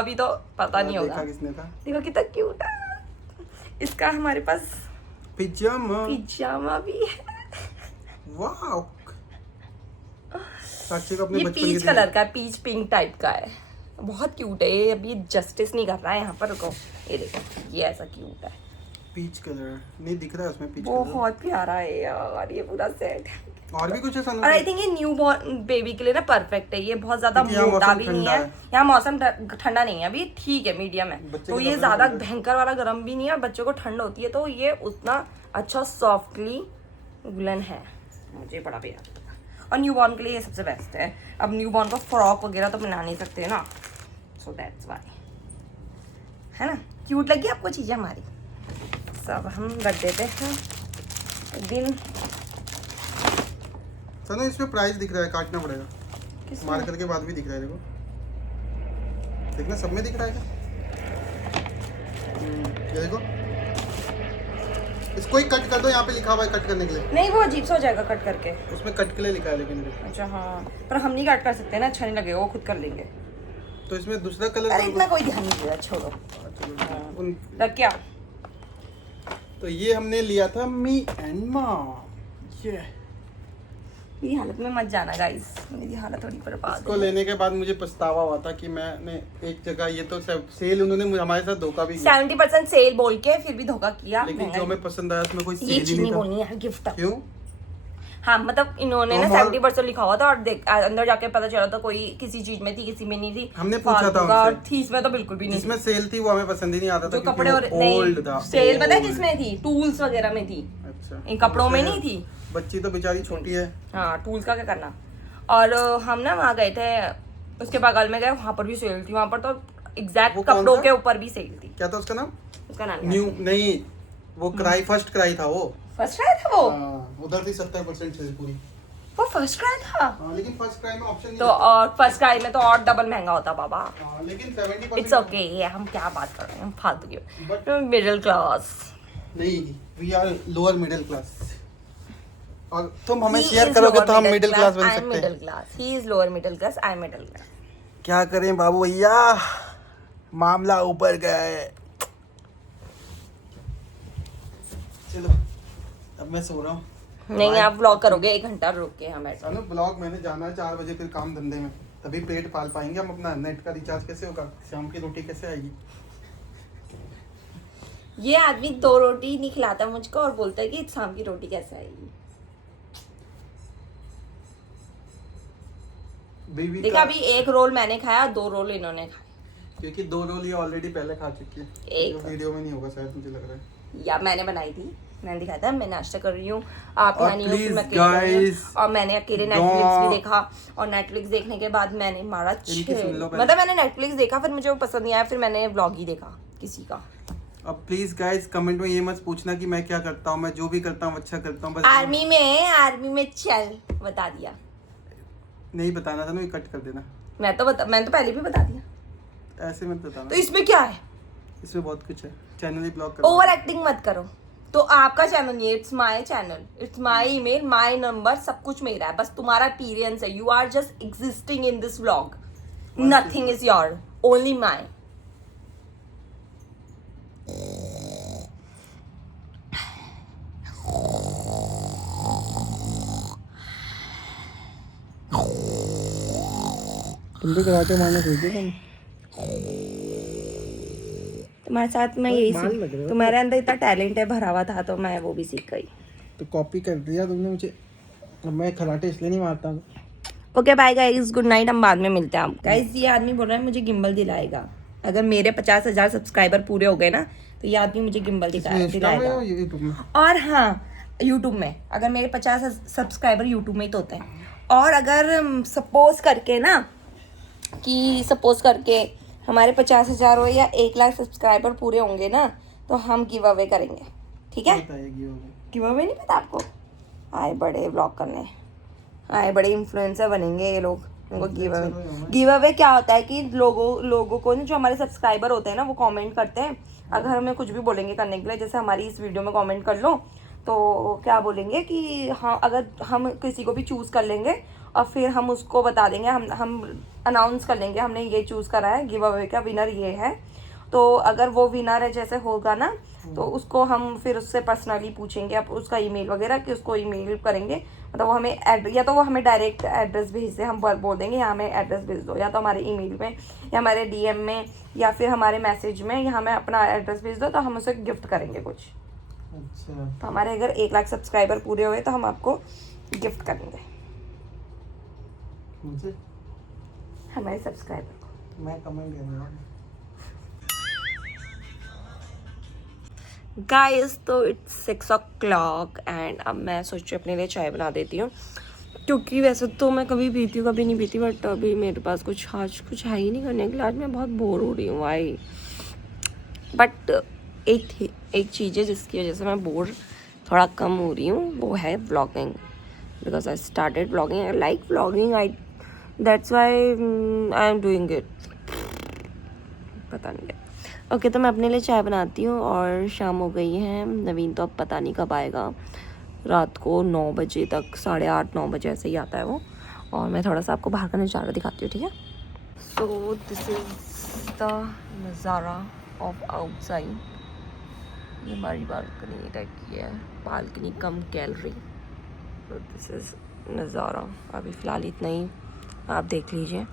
भी, तो पता नहीं होगा। देखा किसने था? देखो कितना क्यूट है। इसका हमारे पास पिजामा भी है। वाओ। साक्षी को अपने ये बचपन पीच कलर का, पीच पिंक टाइप का है, बहुत क्यूट है ये। अभी जस्टिस नहीं कर रहा है यहाँ पर, रुको ये देखो, ये ऐसा क्यूट है। पीच कलर नहीं दिख रहा है उसमें, पीच कलर बहुत प्यारा है यार ये पूरा सेट। और भी कुछ है और आई थिंक ये न्यू बॉर्न बेबी के लिए ना परफेक्ट है। ये बहुत ज्यादा मोटा भी नहीं है, यहाँ मौसम ठंडा नहीं है अभी, ठीक है, मीडियम है। तो ये ज्यादा भयंकर वाला गर्म भी नहीं है, बच्चों को ठंड होती है, तो ये उतना अच्छा सॉफ्टली वुलन है, मुझे बड़ा प्यारा लगा। और न्यू बॉर्न के लिए ये सबसे बेस्ट है। अब न्यू बॉर्न को फ्रॉक वगैरह तो बना नहीं सकते ना, सो दैट्स व्हाई, है ना। क्यूट लगी आपको चीजें हमारी, सब हम रख देते हैं दिन। सना इसमें प्राइस दिख रहा है, काटना पड़ेगा। मार्कर के बाद भी दिख रहा है, देखो, देखना सब में दिख रहा है क्या? ये देखो, इसको ही कट कर दो, यहाँ पे लिखा हुआ है कट करने के लिए। नहीं वो अजीब सा हो जाएगा कट करके, उसमें कट के लिए लिखा है लेकिन। अच्छा हाँ, पर हम नहीं कट कर सकते ना, अच्छा नहीं लगेगा, वो खुद कर लेंगे। तो इसमें दूसरा कलर, अरे इतना कोई ध्यान नहीं दिया, छोड़ो, रख क्या। तो ये हमने लिया था मी एंड मॉम। ये मेरी हालत में मत जाना गाइस, मेरी हालत थोड़ी बर्बाद इसको लेने के बाद मुझे पछतावा हुआ था कि मैंने एक जगह, ये तो सेल उन्होंने हमारे साथ धोखा भी किया, 70% सेल बोल के फिर भी धोखा किया। लेकिन जो हमें पसंद आया उसमें कोई ये सेल ही चीज नहीं नहीं था। बोलनी है, गिफ्ट। क्यों? हाँ मतलब इन्होंने ना 70% लिखा हुआ था, और देख अंदर जाके पता चला था कोई किसी चीज में थी, किसी में नहीं थी। हमने पूछा था और उनसे, थी इसमें तो बिल्कुल भी नहीं। जिसमें सेल थी वो हमें पसंद ही नहीं आता था, जो कपड़े और ओल्ड था। सेल पता है किसमें थी, टूल्स वगैरह में थी, अच्छा, इन कपड़ों में नहीं थी। बच्ची तो बेचारी छोटी है। हाँ टूल्स का क्या करना। और हम ना वहाँ गए थे उसके बगल में गए, वहाँ पर भी सेल थी, वहाँ पर तो एग्जैक्ट वो कौन कपड़ों सा? के ऊपर भी सेल थी। क्या था उसका नाम? उसका नाम न्यू नहीं, वो क्राई फर्स्ट क्राई था वो। फर्स्ट क्राई था वो। हाँ, उधर थी 70% सेल पूरी। वो फर्स्ट क्राई था। हाँ, लेकिन फर्स्ट क्राई में ऑप्शन नहीं तो था। और फर्स्ट क्राई में तो और डबल महंगा होता बाबा। हाँ, लेकिन 70% इट्स ओके, हम क्या बात कर रहे हैं, हम फालतू की। But- middle class. नहीं, we are lower middle class. और तुम हमें शेयर करोगे तो हम मिडिल क्लास बन सकते हैं। Middle class, he is lower middle class, I am middle class. क्या करें बाबू भैया, मामला ऊपर गया है। चलो अब मैं सो रहा हूँ। नहीं, आप व्लॉग करोगे 1 घंटा रुक के हम ऐसा। चलो ब्लॉग मैंने जाना है 4 बजे, फिर काम धंधे में, तभी पेट पाल पाएंगे हम अपना। नेट का रिचार्ज कैसे होगा, शाम की रोटी कैसे आएगी? ये आदमी 2 रोटी नहीं खिलाता मुझको और बोलता है कि शाम की रोटी कैसे आएगी। बीवी देखा, अभी 1 रोल मैंने खाया, 2 रोल इन्होंने खाए। क्योंकि 2 रोल ये ऑलरेडी पहले खा चुकी है। एक। जो वीडियो में नहीं होगा शायद, मुझे लग रहा है। या मैंने बनाई थी, मैंने दिखाया था, मैं नाश्ता कर रही हूँ, आप और यहाँ नहीं हो, फिर मैं please अकेले कर रही हूँ। guys, और मैंने अकेले नेटफ्लिक्स भी don't- देखा, और नेटफ्लिक्स देखने के बाद मैंने मारा इनकी छह। सुन लो पहले। मतलब मैंने नेटफ्लिक्स देखा, फिर मुझे वो पसंद नहीं आया, फिर मैंने व्लॉग ही देखा किसी का। अब प्लीज गाइस कमेंट में ये मत पूछना कि मैं क्या करता हूँ, मैं जो भी करता हूँ अच्छा करता हूँ, बस आर्मी में चल बता दिया। नहीं बताना था ना, ये कट कर देना। मैंने तो पहले भी बता दिया। ऐसे मत बताना, तो इसमें क्या है? इसमें बहुत कुछ है। चैनल ही ब्लॉक कर ओवर एक्टिंग मत करो। तो आपका चैनल नहीं है, it's my channel, it's my email, my number, सब कुछ मेरा है, बस तुम्हारा अपीयरेंस है। You are just existing in this vlog, nothing is your, only my. तुम भी कराटे मारने सीखे तुम? तुम्हारे साथ मैं यही सीख, तुम्हारे अंदर इतना टैलेंट है भरा हुआ था, तो मैं वो भी सीख गई। तो कॉपी कर दिया तुमने मुझे। अब मैं कराटे इसलिए नहीं मारता हूँ। Okay bye guys, good night, हम बाद में मिलते हैं। गाइस ये आदमी बोल रहा है मुझे गिम्बल दिलाएगा। अगर मेरे 50,000 सब्सक्राइबर पूरे हो गए ना, तो ये आदमी मुझे गिम्बल दिलाएगा। यूट्यूब में। और हाँ, यूट्यूब में अगर मेरे 50 सब्सक्राइबर यूट्यूब में ही तो होते हैं। और अगर सपोज करके ना, कि सपोज करके हमारे 50,000 हो या 1 लाख सब्सक्राइबर पूरे होंगे ना, तो हम गिव अवे करेंगे, ठीक है? गिव अवे नहीं पता आपको? आए बड़े व्लॉग करने, आए बड़े इन्फ्लुएंसर बनेंगे ये लोग। उनको गिव अवे क्या होता है कि लोगों को ना, जो हमारे सब्सक्राइबर होते हैं ना, वो कमेंट करते हैं। अगर हमें कुछ भी बोलेंगे करने के लिए, जैसे हमारी इस वीडियो में कमेंट कर लो, तो क्या बोलेंगे कि हाँ, अगर हम किसी को भी चूज़ कर लेंगे और फिर हम उसको बता देंगे, हम अनाउंस कर लेंगे हमने ये चूज़ करा है, गिव अवे का विनर ये है। तो अगर वो विनर है जैसे होगा ना, तो उसको हम फिर उससे पर्सनली पूछेंगे, अब उसका ईमेल वगैरह, कि उसको ईमेल करेंगे, मतलब वो हमें या तो वो हमें डायरेक्ट एड्रेस भेज दे, हम बोल देंगे यहाँ हमें एड्रेस भेज दो, या तो हमारे ईमेल में या हमारे डीएम में या फिर हमारे मैसेज में, या हमें अपना एड्रेस भेज दो, तो हम उसे गिफ्ट करेंगे कुछ। अच्छा, तो हमारे अगर 1 लाख सब्सक्राइबर पूरे हुए तो हम आपको गिफ्ट करेंगे, मुझे हमारे सब्सक्राइबर को। मैं कमेंट करूँगा। गाइस तो इट्स 6 o'clock एंड अब मैं सोची अपने लिए चाय बना देती हूँ, क्योंकि वैसे तो मैं कभी पीती हूँ कभी नहीं पीती, बट अभी मेरे पास आज कुछ है ही नहीं करने के लिए। आज मैं बहुत बोर हो रही हूँ भाई। बट एक चीज़ है जिसकी वजह से मैं बोर थोड़ा कम हो रही हूँ, वो है vlogging. Because I started vlogging, I like vlogging, that's why I am doing it. पता नहीं क्या। ओके तो मैं अपने लिए चाय बनाती हूँ और शाम हो गई है। नवीन तो अब पता नहीं कब आएगा, रात को 9 बजे तक, 8:30 9 बजे ऐसे ही आता है वो। और मैं थोड़ा सा आपको बाहर का नज़ारा दिखाती हूँ, ठीक है? सो दिस इज़ द नज़ारा ऑफ आउटसाइड। ये हमारी बालकनी टाइप की है, बालकनी कम गैलरी। तो दिस इज़ नज़ारा। अभी फ़िलहाल इतना ही, आप देख लीजिए।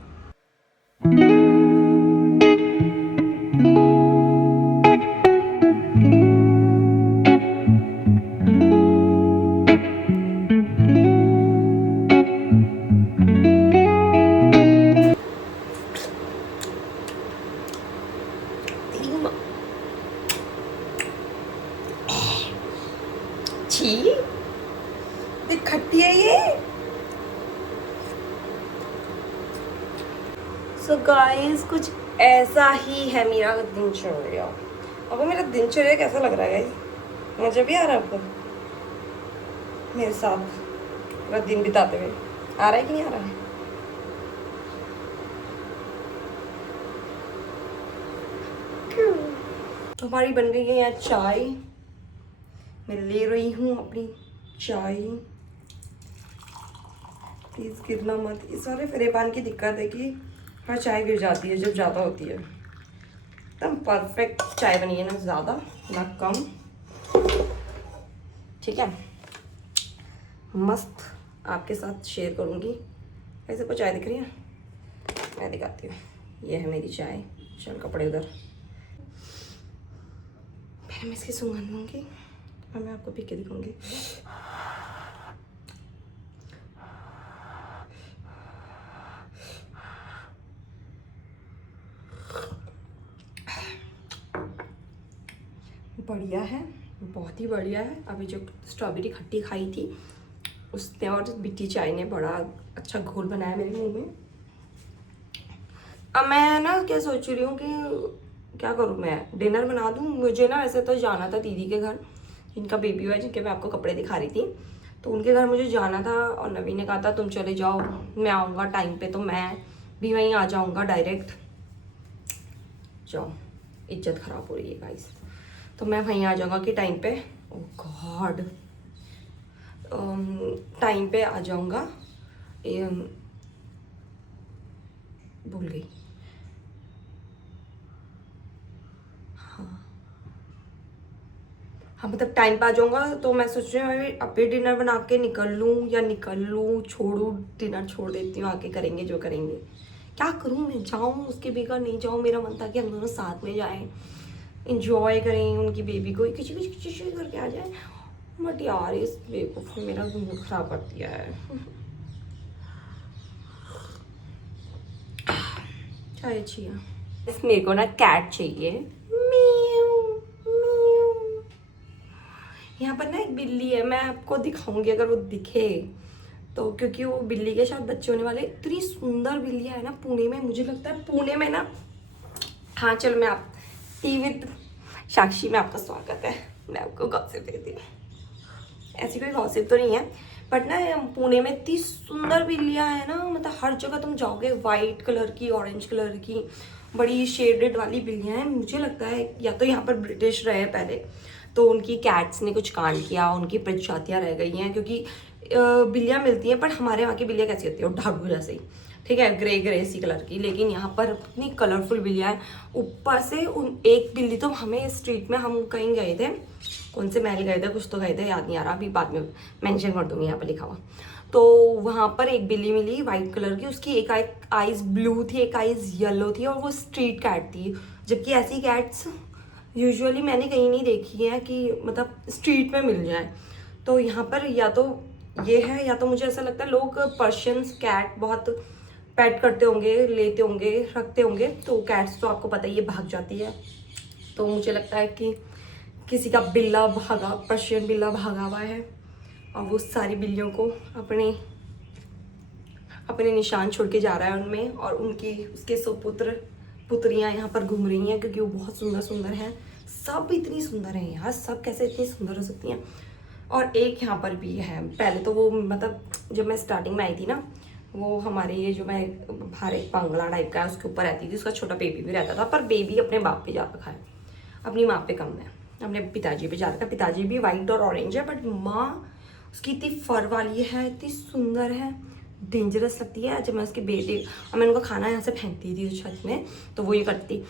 छी, खट्टी है ये। सो गाइस कुछ ऐसा ही है मेरा दिनचर्या। अब मेरा दिनचर्या कैसा लग रहा है गाइस? मजा भी आ रहा है आपको मेरे साथ पूरा दिन बिताते हुए? आ रहा है कि नहीं आ रहा है? तो हमारी बन गई है यहाँ चाय। मैं ले रही हूँ अपनी चाय। प्लीज़ गिरना मत। इस वाले फ्रेपान की दिक्कत है कि हर चाय गिर जाती है जब ज़्यादा होती है। एकदम परफेक्ट चाय बनी है, ना ज़्यादा ना कम। ठीक है, मस्त आपके साथ शेयर करूँगी। ऐसे को चाय दिख रही है, मैं दिखाती हूँ। ये है मेरी चाय। चल कपड़े उधर। पहले मैं इसकी सुगंध लूँगी और मैं आपको पी के दिखाऊँगी। बढ़िया है, बहुत ही बढ़िया है। अभी जो स्ट्रॉबेरी खट्टी खाई थी उसने और बिट्टी चाय ने बड़ा अच्छा घोल बनाया मेरे मुंह में। अब मैं ना क्या सोच रही हूँ कि क्या करूँ, मैं डिनर बना दूँ। मुझे ना ऐसे तो जाना था दीदी के घर, जिनका बेबी हुआ है, जिनके मैं आपको कपड़े दिखा रही थी। तो उनके घर मुझे जाना था और नवीन ने कहा था तुम चले जाओ, मैं आऊँगा टाइम पे, तो मैं भी वहीं आ जाऊँगा डायरेक्ट। जाओ, इज्जत ख़राब हो रही है गाइस। तो मैं वहीं आ जाऊँगा कि टाइम पे। ओह गॉड, टाइम पे आ जाऊँगा। भूल गई। हाँ मतलब टाइम पे आ जाऊँगा। तो मैं सोच रही हूँ मैं अभी डिनर बना के निकल लूँ या निकल लूँ, छोड़ूँ, डिनर छोड़ देती हूँ, आके करेंगे जो करेंगे। क्या करूँ मैं, जाऊँ उसके बेकार नहीं जाऊँ? मेरा मन था कि हम दोनों साथ में जाएं, इंजॉय करें, उनकी बेबी को किसी करके आ जाए। बट यार इस बेवकूफ़ ने मेरा मूड खराब कर दिया है। चाय अच्छी है। इस मेरे को ना कैट चाहिए। यहाँ पर ना एक बिल्ली है, मैं आपको दिखाऊंगी अगर वो दिखे तो, क्योंकि वो बिल्ली के साथ बच्चे होने वाले। इतनी सुंदर बिल्लियाँ है ना पुणे में। मुझे लगता है पुणे में ना, हाँ चलो मैं आप टी विद साक्षी में आपका स्वागत है। मैं आपको गॉसिप देती हूँ। ऐसी कोई गॉसिप तो नहीं है, बट ना पुणे में इतनी सुंदर बिल्लियाँ हैं ना, मतलब हर जगह तुम जाओगे वाइट कलर की, ऑरेंज कलर की, बड़ी शेडेड वाली बिल्लियाँ हैं। मुझे लगता है या तो यहाँ पर ब्रिटिश रहे पहले, तो उनकी कैट्स ने कुछ कांड किया, उनकी प्रजातियाँ रह गई हैं। क्योंकि बिल्लियाँ मिलती हैं, पर हमारे वहाँ की बिल्लियाँ कैसी होती है, वो ढाडू जैसे ही, ठीक है, ग्रे ग्रे सी कलर की। लेकिन यहाँ पर इतनी कलरफुल बिल्लियाँ हैं। ऊपर से उन एक बिल्ली तो हमें स्ट्रीट में, हम कहीं गए थे, कौन से महल गए थे, कुछ तो गए थे, याद नहीं आ रहा, अभी बाद में मेंशन कर दूँगी, यहाँ पर लिखा हुआ। तो वहाँ पर एक बिल्ली मिली वाइट कलर की। उसकी एक आइज़ ब्लू थी, एक आइज़ येलो थी, और वो स्ट्रीट कैट थी। जबकि ऐसी कैट्स यूजुअली मैंने कहीं नहीं देखी है कि मतलब स्ट्रीट में मिल जाए। तो यहाँ पर या तो ये है, या तो मुझे ऐसा लगता है लोग पर्शियंस कैट बहुत पेट करते होंगे, लेते होंगे, रखते होंगे। तो कैट्स तो आपको पता ही है भाग जाती है। तो मुझे लगता है कि किसी का बिल्ला भागा, पर्शियन बिल्ला भागा हुआ है, और वो सारी बिल्लियों को अपने निशान छोड़ के जा रहा है उनमें। और उसके पुत्रियाँ यहाँ पर घूम रही हैं, क्योंकि वो बहुत सुंदर सुंदर हैं। सब इतनी सुंदर हैं यार, सब कैसे इतनी सुंदर हो सकती हैं। और एक यहाँ पर भी है। पहले तो वो मतलब जब मैं स्टार्टिंग में आई थी ना, वो हमारे ये जो मैं बाहर एक बंगला टाइप का है उसके ऊपर रहती थी। उसका छोटा बेबी भी रहता था, पर बेबी अपने बाप पे जा रखा है, अपनी माँ पे कम है, अपने पिताजी पे जा रखा है। पिताजी भी वाइट और ऑरेंज है, बट माँ उसकी इतनी फर वाली है, इतनी सुंदर है, डेंजरस लगती है। जब मैं उसके बेटे और मैं उनका खाना यहाँ से फेंकती थी छत में, तो वो ये करती थी,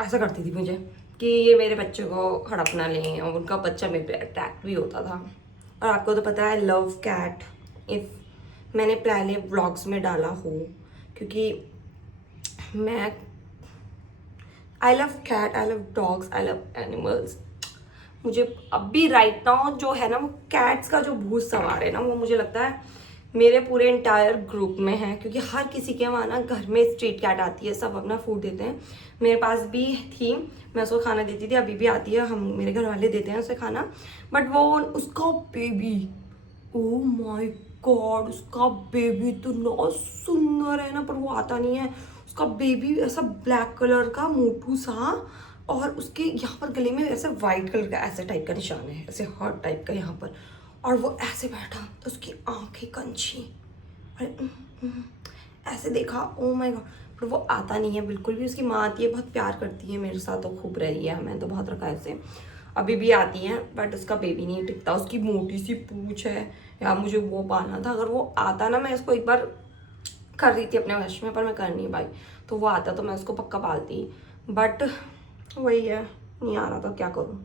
ऐसा करती थी मुझे कि ये मेरे बच्चे को हड़प ना लें, और उनका बच्चा मेरे पे अटैक भी होता था। और आपको तो पता है लव कैट, इफ़ मैंने पहले व्लॉग्स में डाला हो, क्योंकि मैं I love cat, I love dogs, I love animals. मुझे अभी राइट नाउ जो है ना, वो कैट्स का जो भूत सवार है ना, वो मुझे लगता है मेरे पूरे इंटायर ग्रुप में है। क्योंकि हर किसी के वहाँ ना घर में स्ट्रीट कैट आती है, सब अपना फूड देते हैं। मेरे पास भी थी, मैं उसको खाना देती थी, अभी भी आती है, हम मेरे घर वाले देते हैं उसे खाना। बट वो उसका बेबी, ओह माय गॉड, उसका बेबी इतना सुंदर है ना, पर वो आता नहीं है। उसका बेबी ऐसा ब्लैक कलर का मोटू सा, और उसके यहाँ पर गले में ऐसे वाइट कलर का ऐसे टाइप का निशान है, ऐसे हार्ट टाइप का यहाँ पर, और वो ऐसे बैठा, तो उसकी आंखें कंची, अरे ऐसे देखा, ओ माय गॉड। पर वो आता नहीं है बिल्कुल भी। उसकी माँ आती है, बहुत प्यार करती है मेरे साथ, तो खूब रही है, मैं तो बहुत रखा है उसे, अभी भी आती है, बट उसका बेबी नहीं टिकता। उसकी मोटी सी पूंछ है यार, मुझे वो पालना था। अगर वो आता ना, मैं इसको एक बार कर रही थी अपने वश में, पर मैं कर नहीं भाई, तो वो आता तो मैं उसको पक्का पालती, बट वही है, नहीं आ रहा था, क्या करूँ।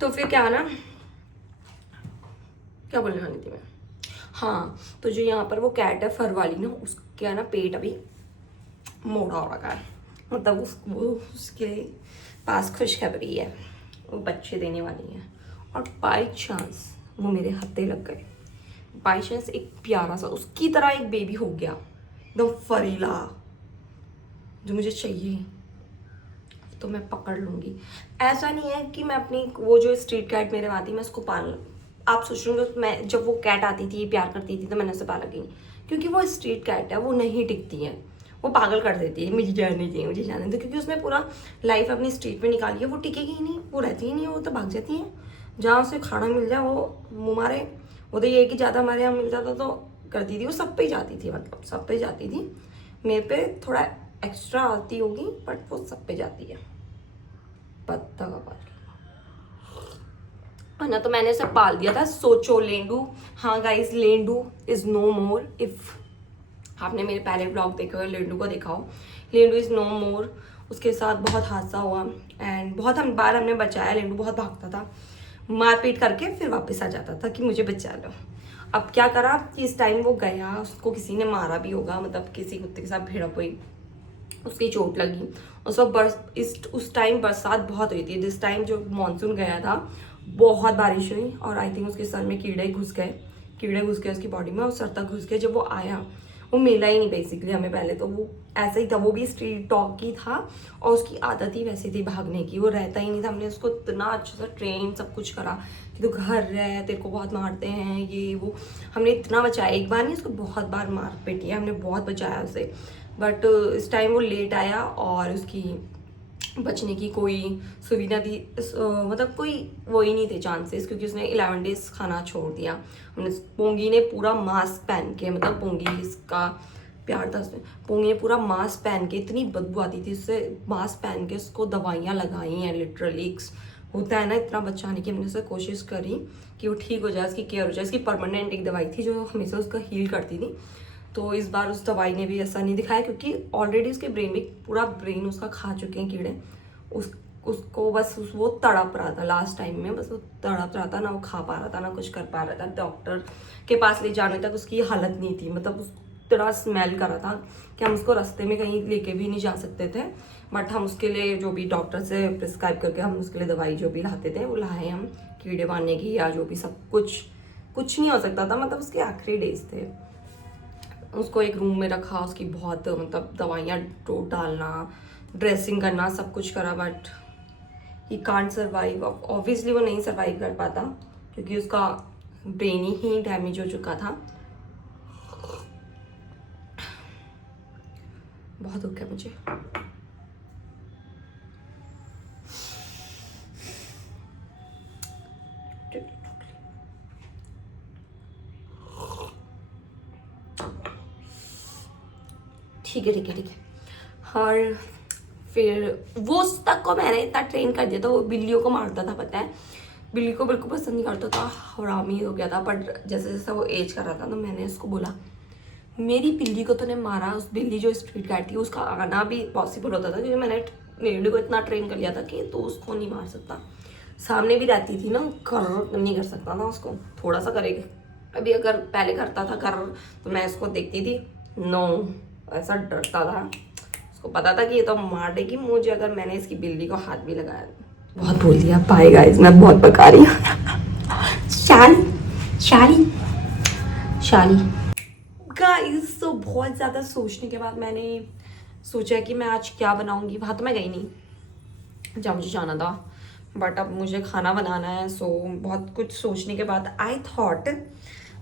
तो फिर क्या ना, क्या बोलने वाली थी मैं, हाँ, तो जो यहाँ पर वो कैट है फर वाली ना, उसका ना पेट अभी मोड़ा हो रखा है, मतलब वो उसके पास खुशखबरी है, वो बच्चे देने वाली है, और बाई चांस वो मेरे हत्थे लग गए, बाई चांस एक प्यारा सा उसकी तरह एक बेबी हो गया, एकदम फरीला, जो मुझे चाहिए, तो मैं पकड़ लूँगी। ऐसा नहीं है कि मैं अपनी वो जो स्ट्रीट कैट मेरे आती मैं उसको पाल, आप सोच रहे हो मैं जब वो कैट आती थी प्यार करती थी तो मैंने उसे पाला क्यों, क्योंकि वो स्ट्रीट कैट है, वो नहीं टिकती है, वो पागल कर देती है, मुझे जाने चाहिए, मुझे जाने दो, क्योंकि उसने पूरा लाइफ अपनी स्ट्रीट में निकाली है, वो टिकेगी ही नहीं, वो रहती ही नहीं है, वो तो भाग जाती है, जहाँ उसे खाना मिल जाए वो मुँह मारे। वो तो ये है कि ज़्यादा हमारे यहाँ मिल जाता तो करती थी, वो सब पे ही जाती थी, मतलब सब पे जाती थी, मेरे पे थोड़ा एक्स्ट्रा आती होगी, बट वो सब पे जाती है, पत्ता का पाल ना, तो मैंने इसे पाल दिया था। सोचो लेंडू, हाँ guys, Lendu is no more. If आपने मेरे पहले ब्लॉग देखे हो, लेंडू को देखा हो, लेंडू इज नो मोर। उसके साथ बहुत हादसा हुआ एंड बहुत बार हमने बचाया, लेंडू बहुत भागता था, मारपीट करके फिर वापस आ जाता था कि मुझे बचा लो। अब क्या करा कि इस टाइम वो गया, उसको किसी ने मारा भी होगा, मतलब किसी कुत्ते के साथ भिड़प हुई, उसकी चोट लगी। उस वक्त उस टाइम बरसात बहुत हुई थी, जिस टाइम जो मानसून गया था बहुत बारिश हुई, और आई थिंक उसके सर में कीड़े घुस गए उसकी बॉडी में, और सर तक घुस गए। जब वो आया वो मिला ही नहीं बेसिकली हमें, पहले तो वो ऐसा ही था, वो भी स्ट्रीट डॉग की था, और उसकी आदत ही वैसी थी भागने की, वो रहता ही नहीं था। हमने उसको इतना अच्छे से ट्रेन सब कुछ करा कि तू घर रह, तेरे को बहुत मारते हैं ये वो, हमने इतना बचाया, एक बार नहीं उसको बहुत बार मार पीटी है हमने, बहुत बचाया उसे। बट इस टाइम वो लेट आया, और उसकी बचने की कोई सुविधा थी, मतलब कोई वो ही नहीं थे चांसेस, क्योंकि उसने 11 डेज खाना छोड़ दिया। हमने पोंगी ने पूरा मास्क पहन के, मतलब पोंगी इसका प्यार था उसमें, पोंगी ने पूरा मास्क पहन के, इतनी बदबू आती थी उससे, मास्क पहन के उसको दवाइयाँ लगाई हैं लिटरली। होता है ना इतना बचाने की, हमने उसे कोशिश करी कि वो ठीक हो जाए, उसकी केयर हो जाए। इसकी परमानेंट एक दवाई थी जो हमेशा उसका हील करती थी, तो इस बार उस दवाई ने भी ऐसा नहीं दिखाया, क्योंकि ऑलरेडी उसके ब्रेन में पूरा ब्रेन उसका खा चुके हैं कीड़े। उसको बस वो तड़प रहा था लास्ट टाइम में, बस वो तड़प रहा था, ना वो खा पा रहा था ना कुछ कर पा रहा था। डॉक्टर के पास ले जाने तक उसकी हालत नहीं थी, मतलब उस तरह स्मेल कर रहा था कि हम उसको रास्ते में कहीं लेके भी नहीं जा सकते थे। बट हम उसके लिए जो भी डॉक्टर से प्रिस्क्राइब करके हम उसके लिए दवाई जो भी लाते थे वो लाए हम, कीड़े मारने की या जो भी, सब कुछ नहीं हो सकता था, मतलब उसके आखिरी डेज थे। उसको एक रूम में रखा, उसकी बहुत मतलब दवाइयाँ डालना, ड्रेसिंग करना, सब कुछ करा, but he can't survive. Obviously वो नहीं सर्वाइव कर पाता, क्योंकि उसका ब्रेन ही डैमेज हो चुका था। बहुत दुख है मुझे। ठीक है। और फिर वो तक को मैंने इतना ट्रेन कर दिया था, वो बिल्लियों को मारता था, पता है, बिल्ली को बिल्कुल पसंद नहीं करता था, हरामी हो गया था। बट जैसे जैसे वो एज कर रहा था तो मैंने उसको बोला, मेरी बिल्ली को तो ने मारा। उस बिल्ली जो स्ट्रीट कैट थी उसका आना भी पॉसिबल होता था, क्योंकि मैंने बिल्ली को इतना ट्रेन कर लिया था कि तो उसको नहीं मार सकता। सामने भी रहती थी ना, कर नहीं कर सकता था उसको, थोड़ा सा करेगा। अभी अगर पहले करता था कर, तो मैं उसको देखती थी, नो, ऐसा डरता था, उसको पता था कि ये तो मार देगी मुझे अगर मैंने इसकी बिल्ली को हाथ भी लगाया। बहुत बोल दिया, बाय गाइस, मैं बहुत बका रही हूँ। शाली गाइस, तो बहुत ज़्यादा सोचने के बाद मैंने सोचा कि मैं आज क्या बनाऊंगी। वहाँ तो मैं गई नहीं जहाँ मुझे जाना था, बट अब मुझे खाना बनाना है, सो बहुत कुछ सोचने के बाद I thought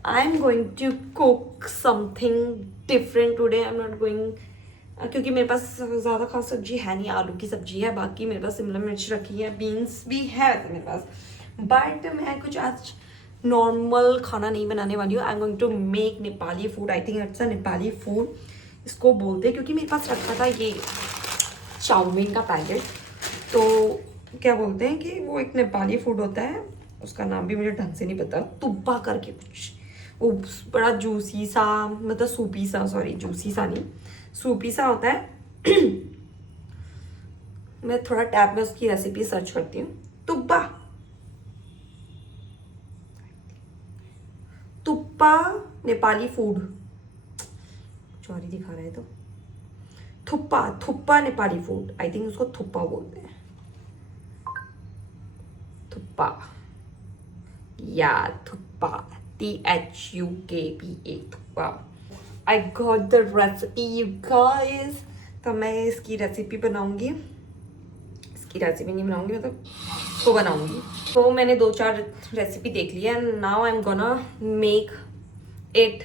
I am going to cook something different today. I am not going, क्योंकि मेरे पास ज़्यादा खास सब्जी है नहीं, आलू की सब्जी है, बाकी मेरे पास शिमला मिर्च रखी है, बीन्स भी है मेरे पास, बट मैं कुछ आज नॉर्मल खाना नहीं बनाने वाली हूँ। I am going to make Nepali food. I think it's a Nepali food इसको बोलते हैं, क्योंकि मेरे पास रखा था ये चाउमीन का पैकेट, तो क्या बोलते हैं कि वो एक नेपाली फूड होता है, उसका नाम भी मुझे ढंग से नहीं पता, तुब्बा करके कुछ, वो बड़ा जूसी सा, मतलब सूपी सा, सॉरी जूसी सा नहीं, सूपी सा होता है। मैं थोड़ा टैब में उसकी रेसिपी सर्च करती हूँ। तुब्बा, तुप्पा नेपाली फूड, चौरी दिखा रहा है तो thukpa, thukpa Nepali food, I think उसको थुप्पा बोलते हैं, थुप्पा या thukpa, THUKPA, thukpa. I got the recipe you guys। तो मैं इसकी रेसिपी बनाऊंगी, इसकी रेसिपी नहीं बनाऊंगी, मतलब इसको बनाऊंगी। तो मैंने 2-4 रेसिपी देख ली है, now I am gonna make it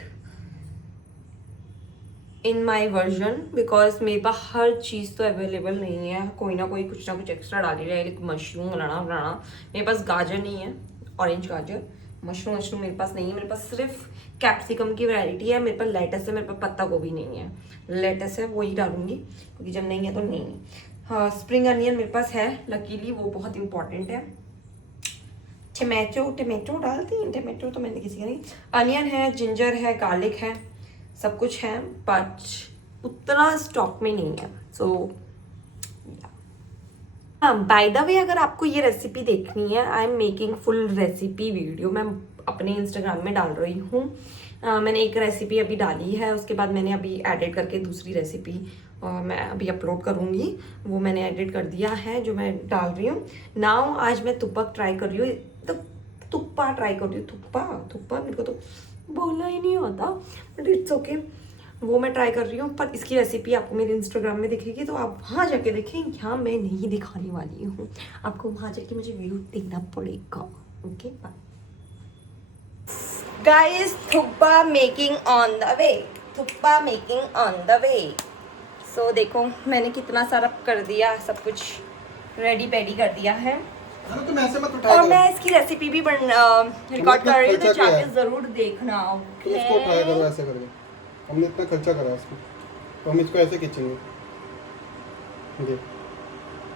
in my version, because मेरे पास हर चीज़ तो अवेलेबल नहीं है, कोई ना कोई कुछ ना कुछ एक्स्ट्रा डाल ही रहा है, लाइक मशरूम बनाना। मेरे पास गाजर नहीं है, ऑरेंज गाजर, मशरूम मेरे पास नहीं है, मेरे पास सिर्फ कैप्सिकम की वैरायटी है, मेरे पास लेटस है, मेरे पास पत्ता गोभी नहीं है, लेटस है वही डालूंगी, क्योंकि जब नहीं है तो नहीं। हाँ, स्प्रिंग अनियन मेरे पास है, लकीली वो बहुत इंपॉर्टेंट है। टमेटो डालती हैं, टमेटो तो मैंने किसी का नहीं। अनियन है, जिंजर है, गार्लिक है, सब कुछ है, बट उतना स्टॉक में नहीं है। सो हाँ, बाय द वे अगर आपको ये रेसिपी देखनी है, I am making full recipe video, मैं अपने इंस्टाग्राम में डाल रही हूँ। मैंने एक रेसिपी अभी डाली है, उसके बाद मैंने अभी एडिट करके दूसरी रेसिपी मैं अभी अपलोड करूँगी, वो मैंने एडिट कर दिया है जो मैं डाल रही हूँ। नाउ आज मैं तुप्पा ट्राई कर रही हूँ, तो तुप्पा ट्राई कर रही हूँ, तुप्पा मेरे को तो बोलना ही नहीं होता, बट इट्स ओके, वो मैं ट्राई कर रही हूँ। पर इसकी रेसिपी आपको मेरे इंस्टाग्राम में दिखेगी, तो आप वहाँ जाके देखें, यहाँ मैं नहीं दिखाने वाली हूँ आपको, वहाँ जाके मुझे व्यू देखना पड़ेगा। Okay bye guys, thuppa making on the way, thuppa making on the way. So देखो मैंने कितना सारा कर दिया, सब कुछ रेडी पेडी कर दिया है, तुम ऐसे मत उठाया और करो। मैं इसकी रेसिपी भी रिकॉर्ड कर रही हूँ, तो जाके जरूर देखना। तुम इसको उठाया करो ऐसे करके, हमने इतना खर्चा करा इसमें, तो हम इसको ऐसे खींचेंगे, देख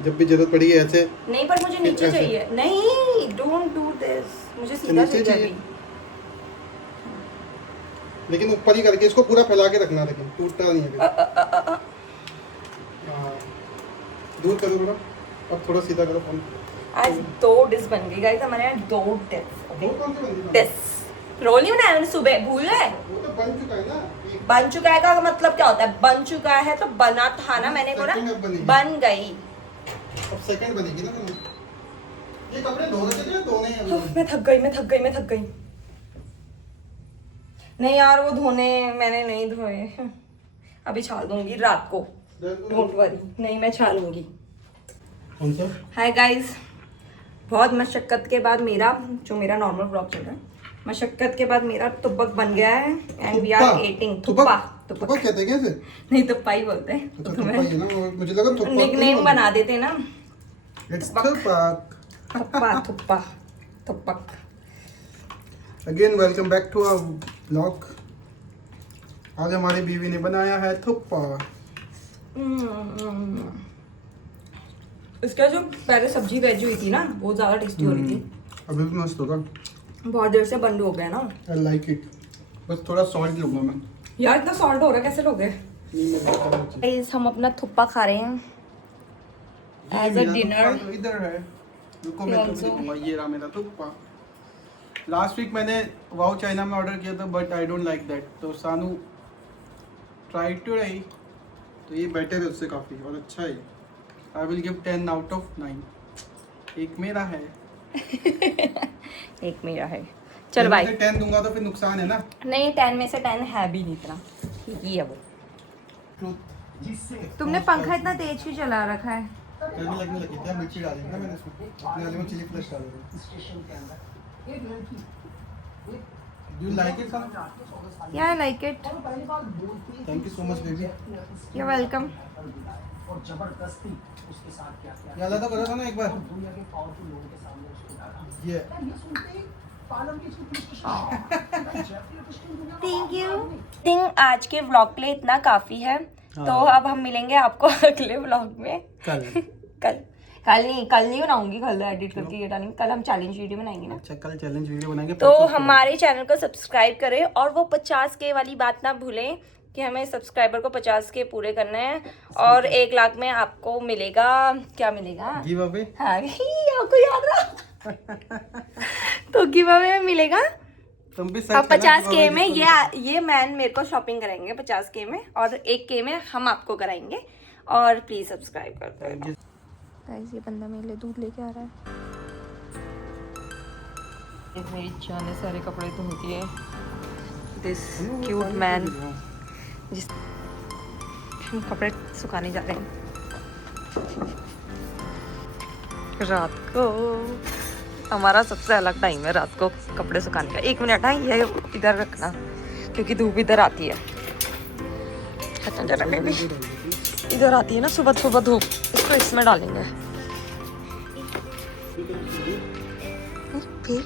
जब भी जरूरत पड़ेगी ऐसे। नहीं, पर मुझे नीचे ऐसे। चाहिए, नहीं डोंट डू दिस, मुझे सीधा नीचे चाहिए। चाहिए। लेकिन ऊपर ही करके इसको पूरा फैला के रखना, लेकिन टूटता नहीं है। हाँ, दूर करो थोड़ा, अब थोड़ा सीधा करो फोन। आज 2 डिश बन गई गाइस, हमारे यहाँ 2 डिश। वो कौन सी बनी थी? डिश रोल नहीं बनाया मैंने सुबह, भूल गए? वो तो बन चुका है ना। बन चुका है का मतलब क्या होता है? बन चुका है तो बना था ना, मैंने को ना बन गई। अब सेकंड बनेगी ना तुम्हें। ये कपड़े धो रहे थे, धोने हैं अभी। मैं थक गई। नहीं यार, वो धोने मैंने नहीं धोए, अभी छाल दूंगी रात को, डोंट वरी। नहीं, मैं छालूंगी। कौन सा? हाय गाइस, बहुत मशक्कत के बाद मेरा नॉर्मल ब्लॉग चल रहा है, मशक्कत के बाद मेरा तुप्पक बन गया है, and we are eating thukpa. Thukpa कहते हैं कैसे? नहीं, तुप्पा ही बोलते हैं, अच्छा, तुप्पा ही है ना, मुझे लगा तुप्पा निकनेम बना देते ना। इट्स तुप्पा। तुप्पक। Again welcome back to our blog. आज हमारी बीवी ने बनाया है थुप्पा। इसका जो पहले सब्जी वेज हुई थी ना, वो ज्यादा टेस्टी हो रही थी, अभी भी मस्त होगा। बहुत देर से बंद हो गया ना। आई लाइक इट, बस थोड़ा सॉल्ट लूंगा मैं। यार इतना सॉल्ट हो रहा है, कैसे लोगे? गाइस, हम अपना थुप्पा खा रहे हैं एज अ डिनर। इधर है, रुको मैं तुम्हें दिखाऊंगा। ये रहा मेरा थुप्पा। लास्ट वीक मैंने वाओ चाइना में ऑर्डर किया था, but I don't like that, तो सानू ट्राई टू रही, तो ये बेटर है उससे काफ़ी और अच्छा है। I will give 10 out of 9। एक मेरा है। एक मेरा है। चल भाई, 10 दूंगा तो फिर नुकसान है ना। नहीं, 10 में से 10 है भी नहीं, इतना ठीक ही है वो। तुमने पंखा इतना तेज क्यों चला रखा है? गर्मी लगने लगी थी, मिर्ची डाली ना मैंने इसमें, अपने वाले में चिली फ्लेक्स डाले थे। Do you like it, Sana? Yeah, I like it. Thank you so much, baby. You're welcome. याद आता करो ना एक बार। ये थैंक यू। आज के व्लॉग के लिए इतना काफी है। तो अब हम मिलेंगे आपको अगले व्लॉग में कल कल नहीं बनाऊंगी, कल एडिट करके ये डालेंगे। कल हम चैलेंज वीडियो बनाएंगे ना। अच्छा, कल चैलेंज वीडियो बनाएंगे। तो हमारे चैनल को सब्सक्राइब करें और वो 50K वाली बात ना भूलें कि हमें सब्सक्राइबर को 50K पूरे करना है और 1 लाख में आपको मिलेगा, क्या मिलेगा? Give away. हाँ आपको याद रहा तो गिव अवे में मिलेगा। तुम भी अब 50K में ये मैन मेरे को शॉपिंग कराएंगे 50K में, और 1K में हम आपको कराएंगे। और प्लीज सब्सक्राइब कर दो। गाइस, ये बंदा मेरे लिए दूध लेके आ रहा है। मेरी जाने सारे कपड़े धो दिए। दिस क्यूट मैन जिस हम कपड़े सुखाने जा रहे हैं रात को। हमारा सबसे अलग टाइम है रात को कपड़े सुखाने का। 1 मिनट है, ये इधर रखना क्योंकि धूप इधर आती है। जरा बेबी इधर आती है ना सुबह सुबह धूप, इसको इसमें डालेंगे। फिर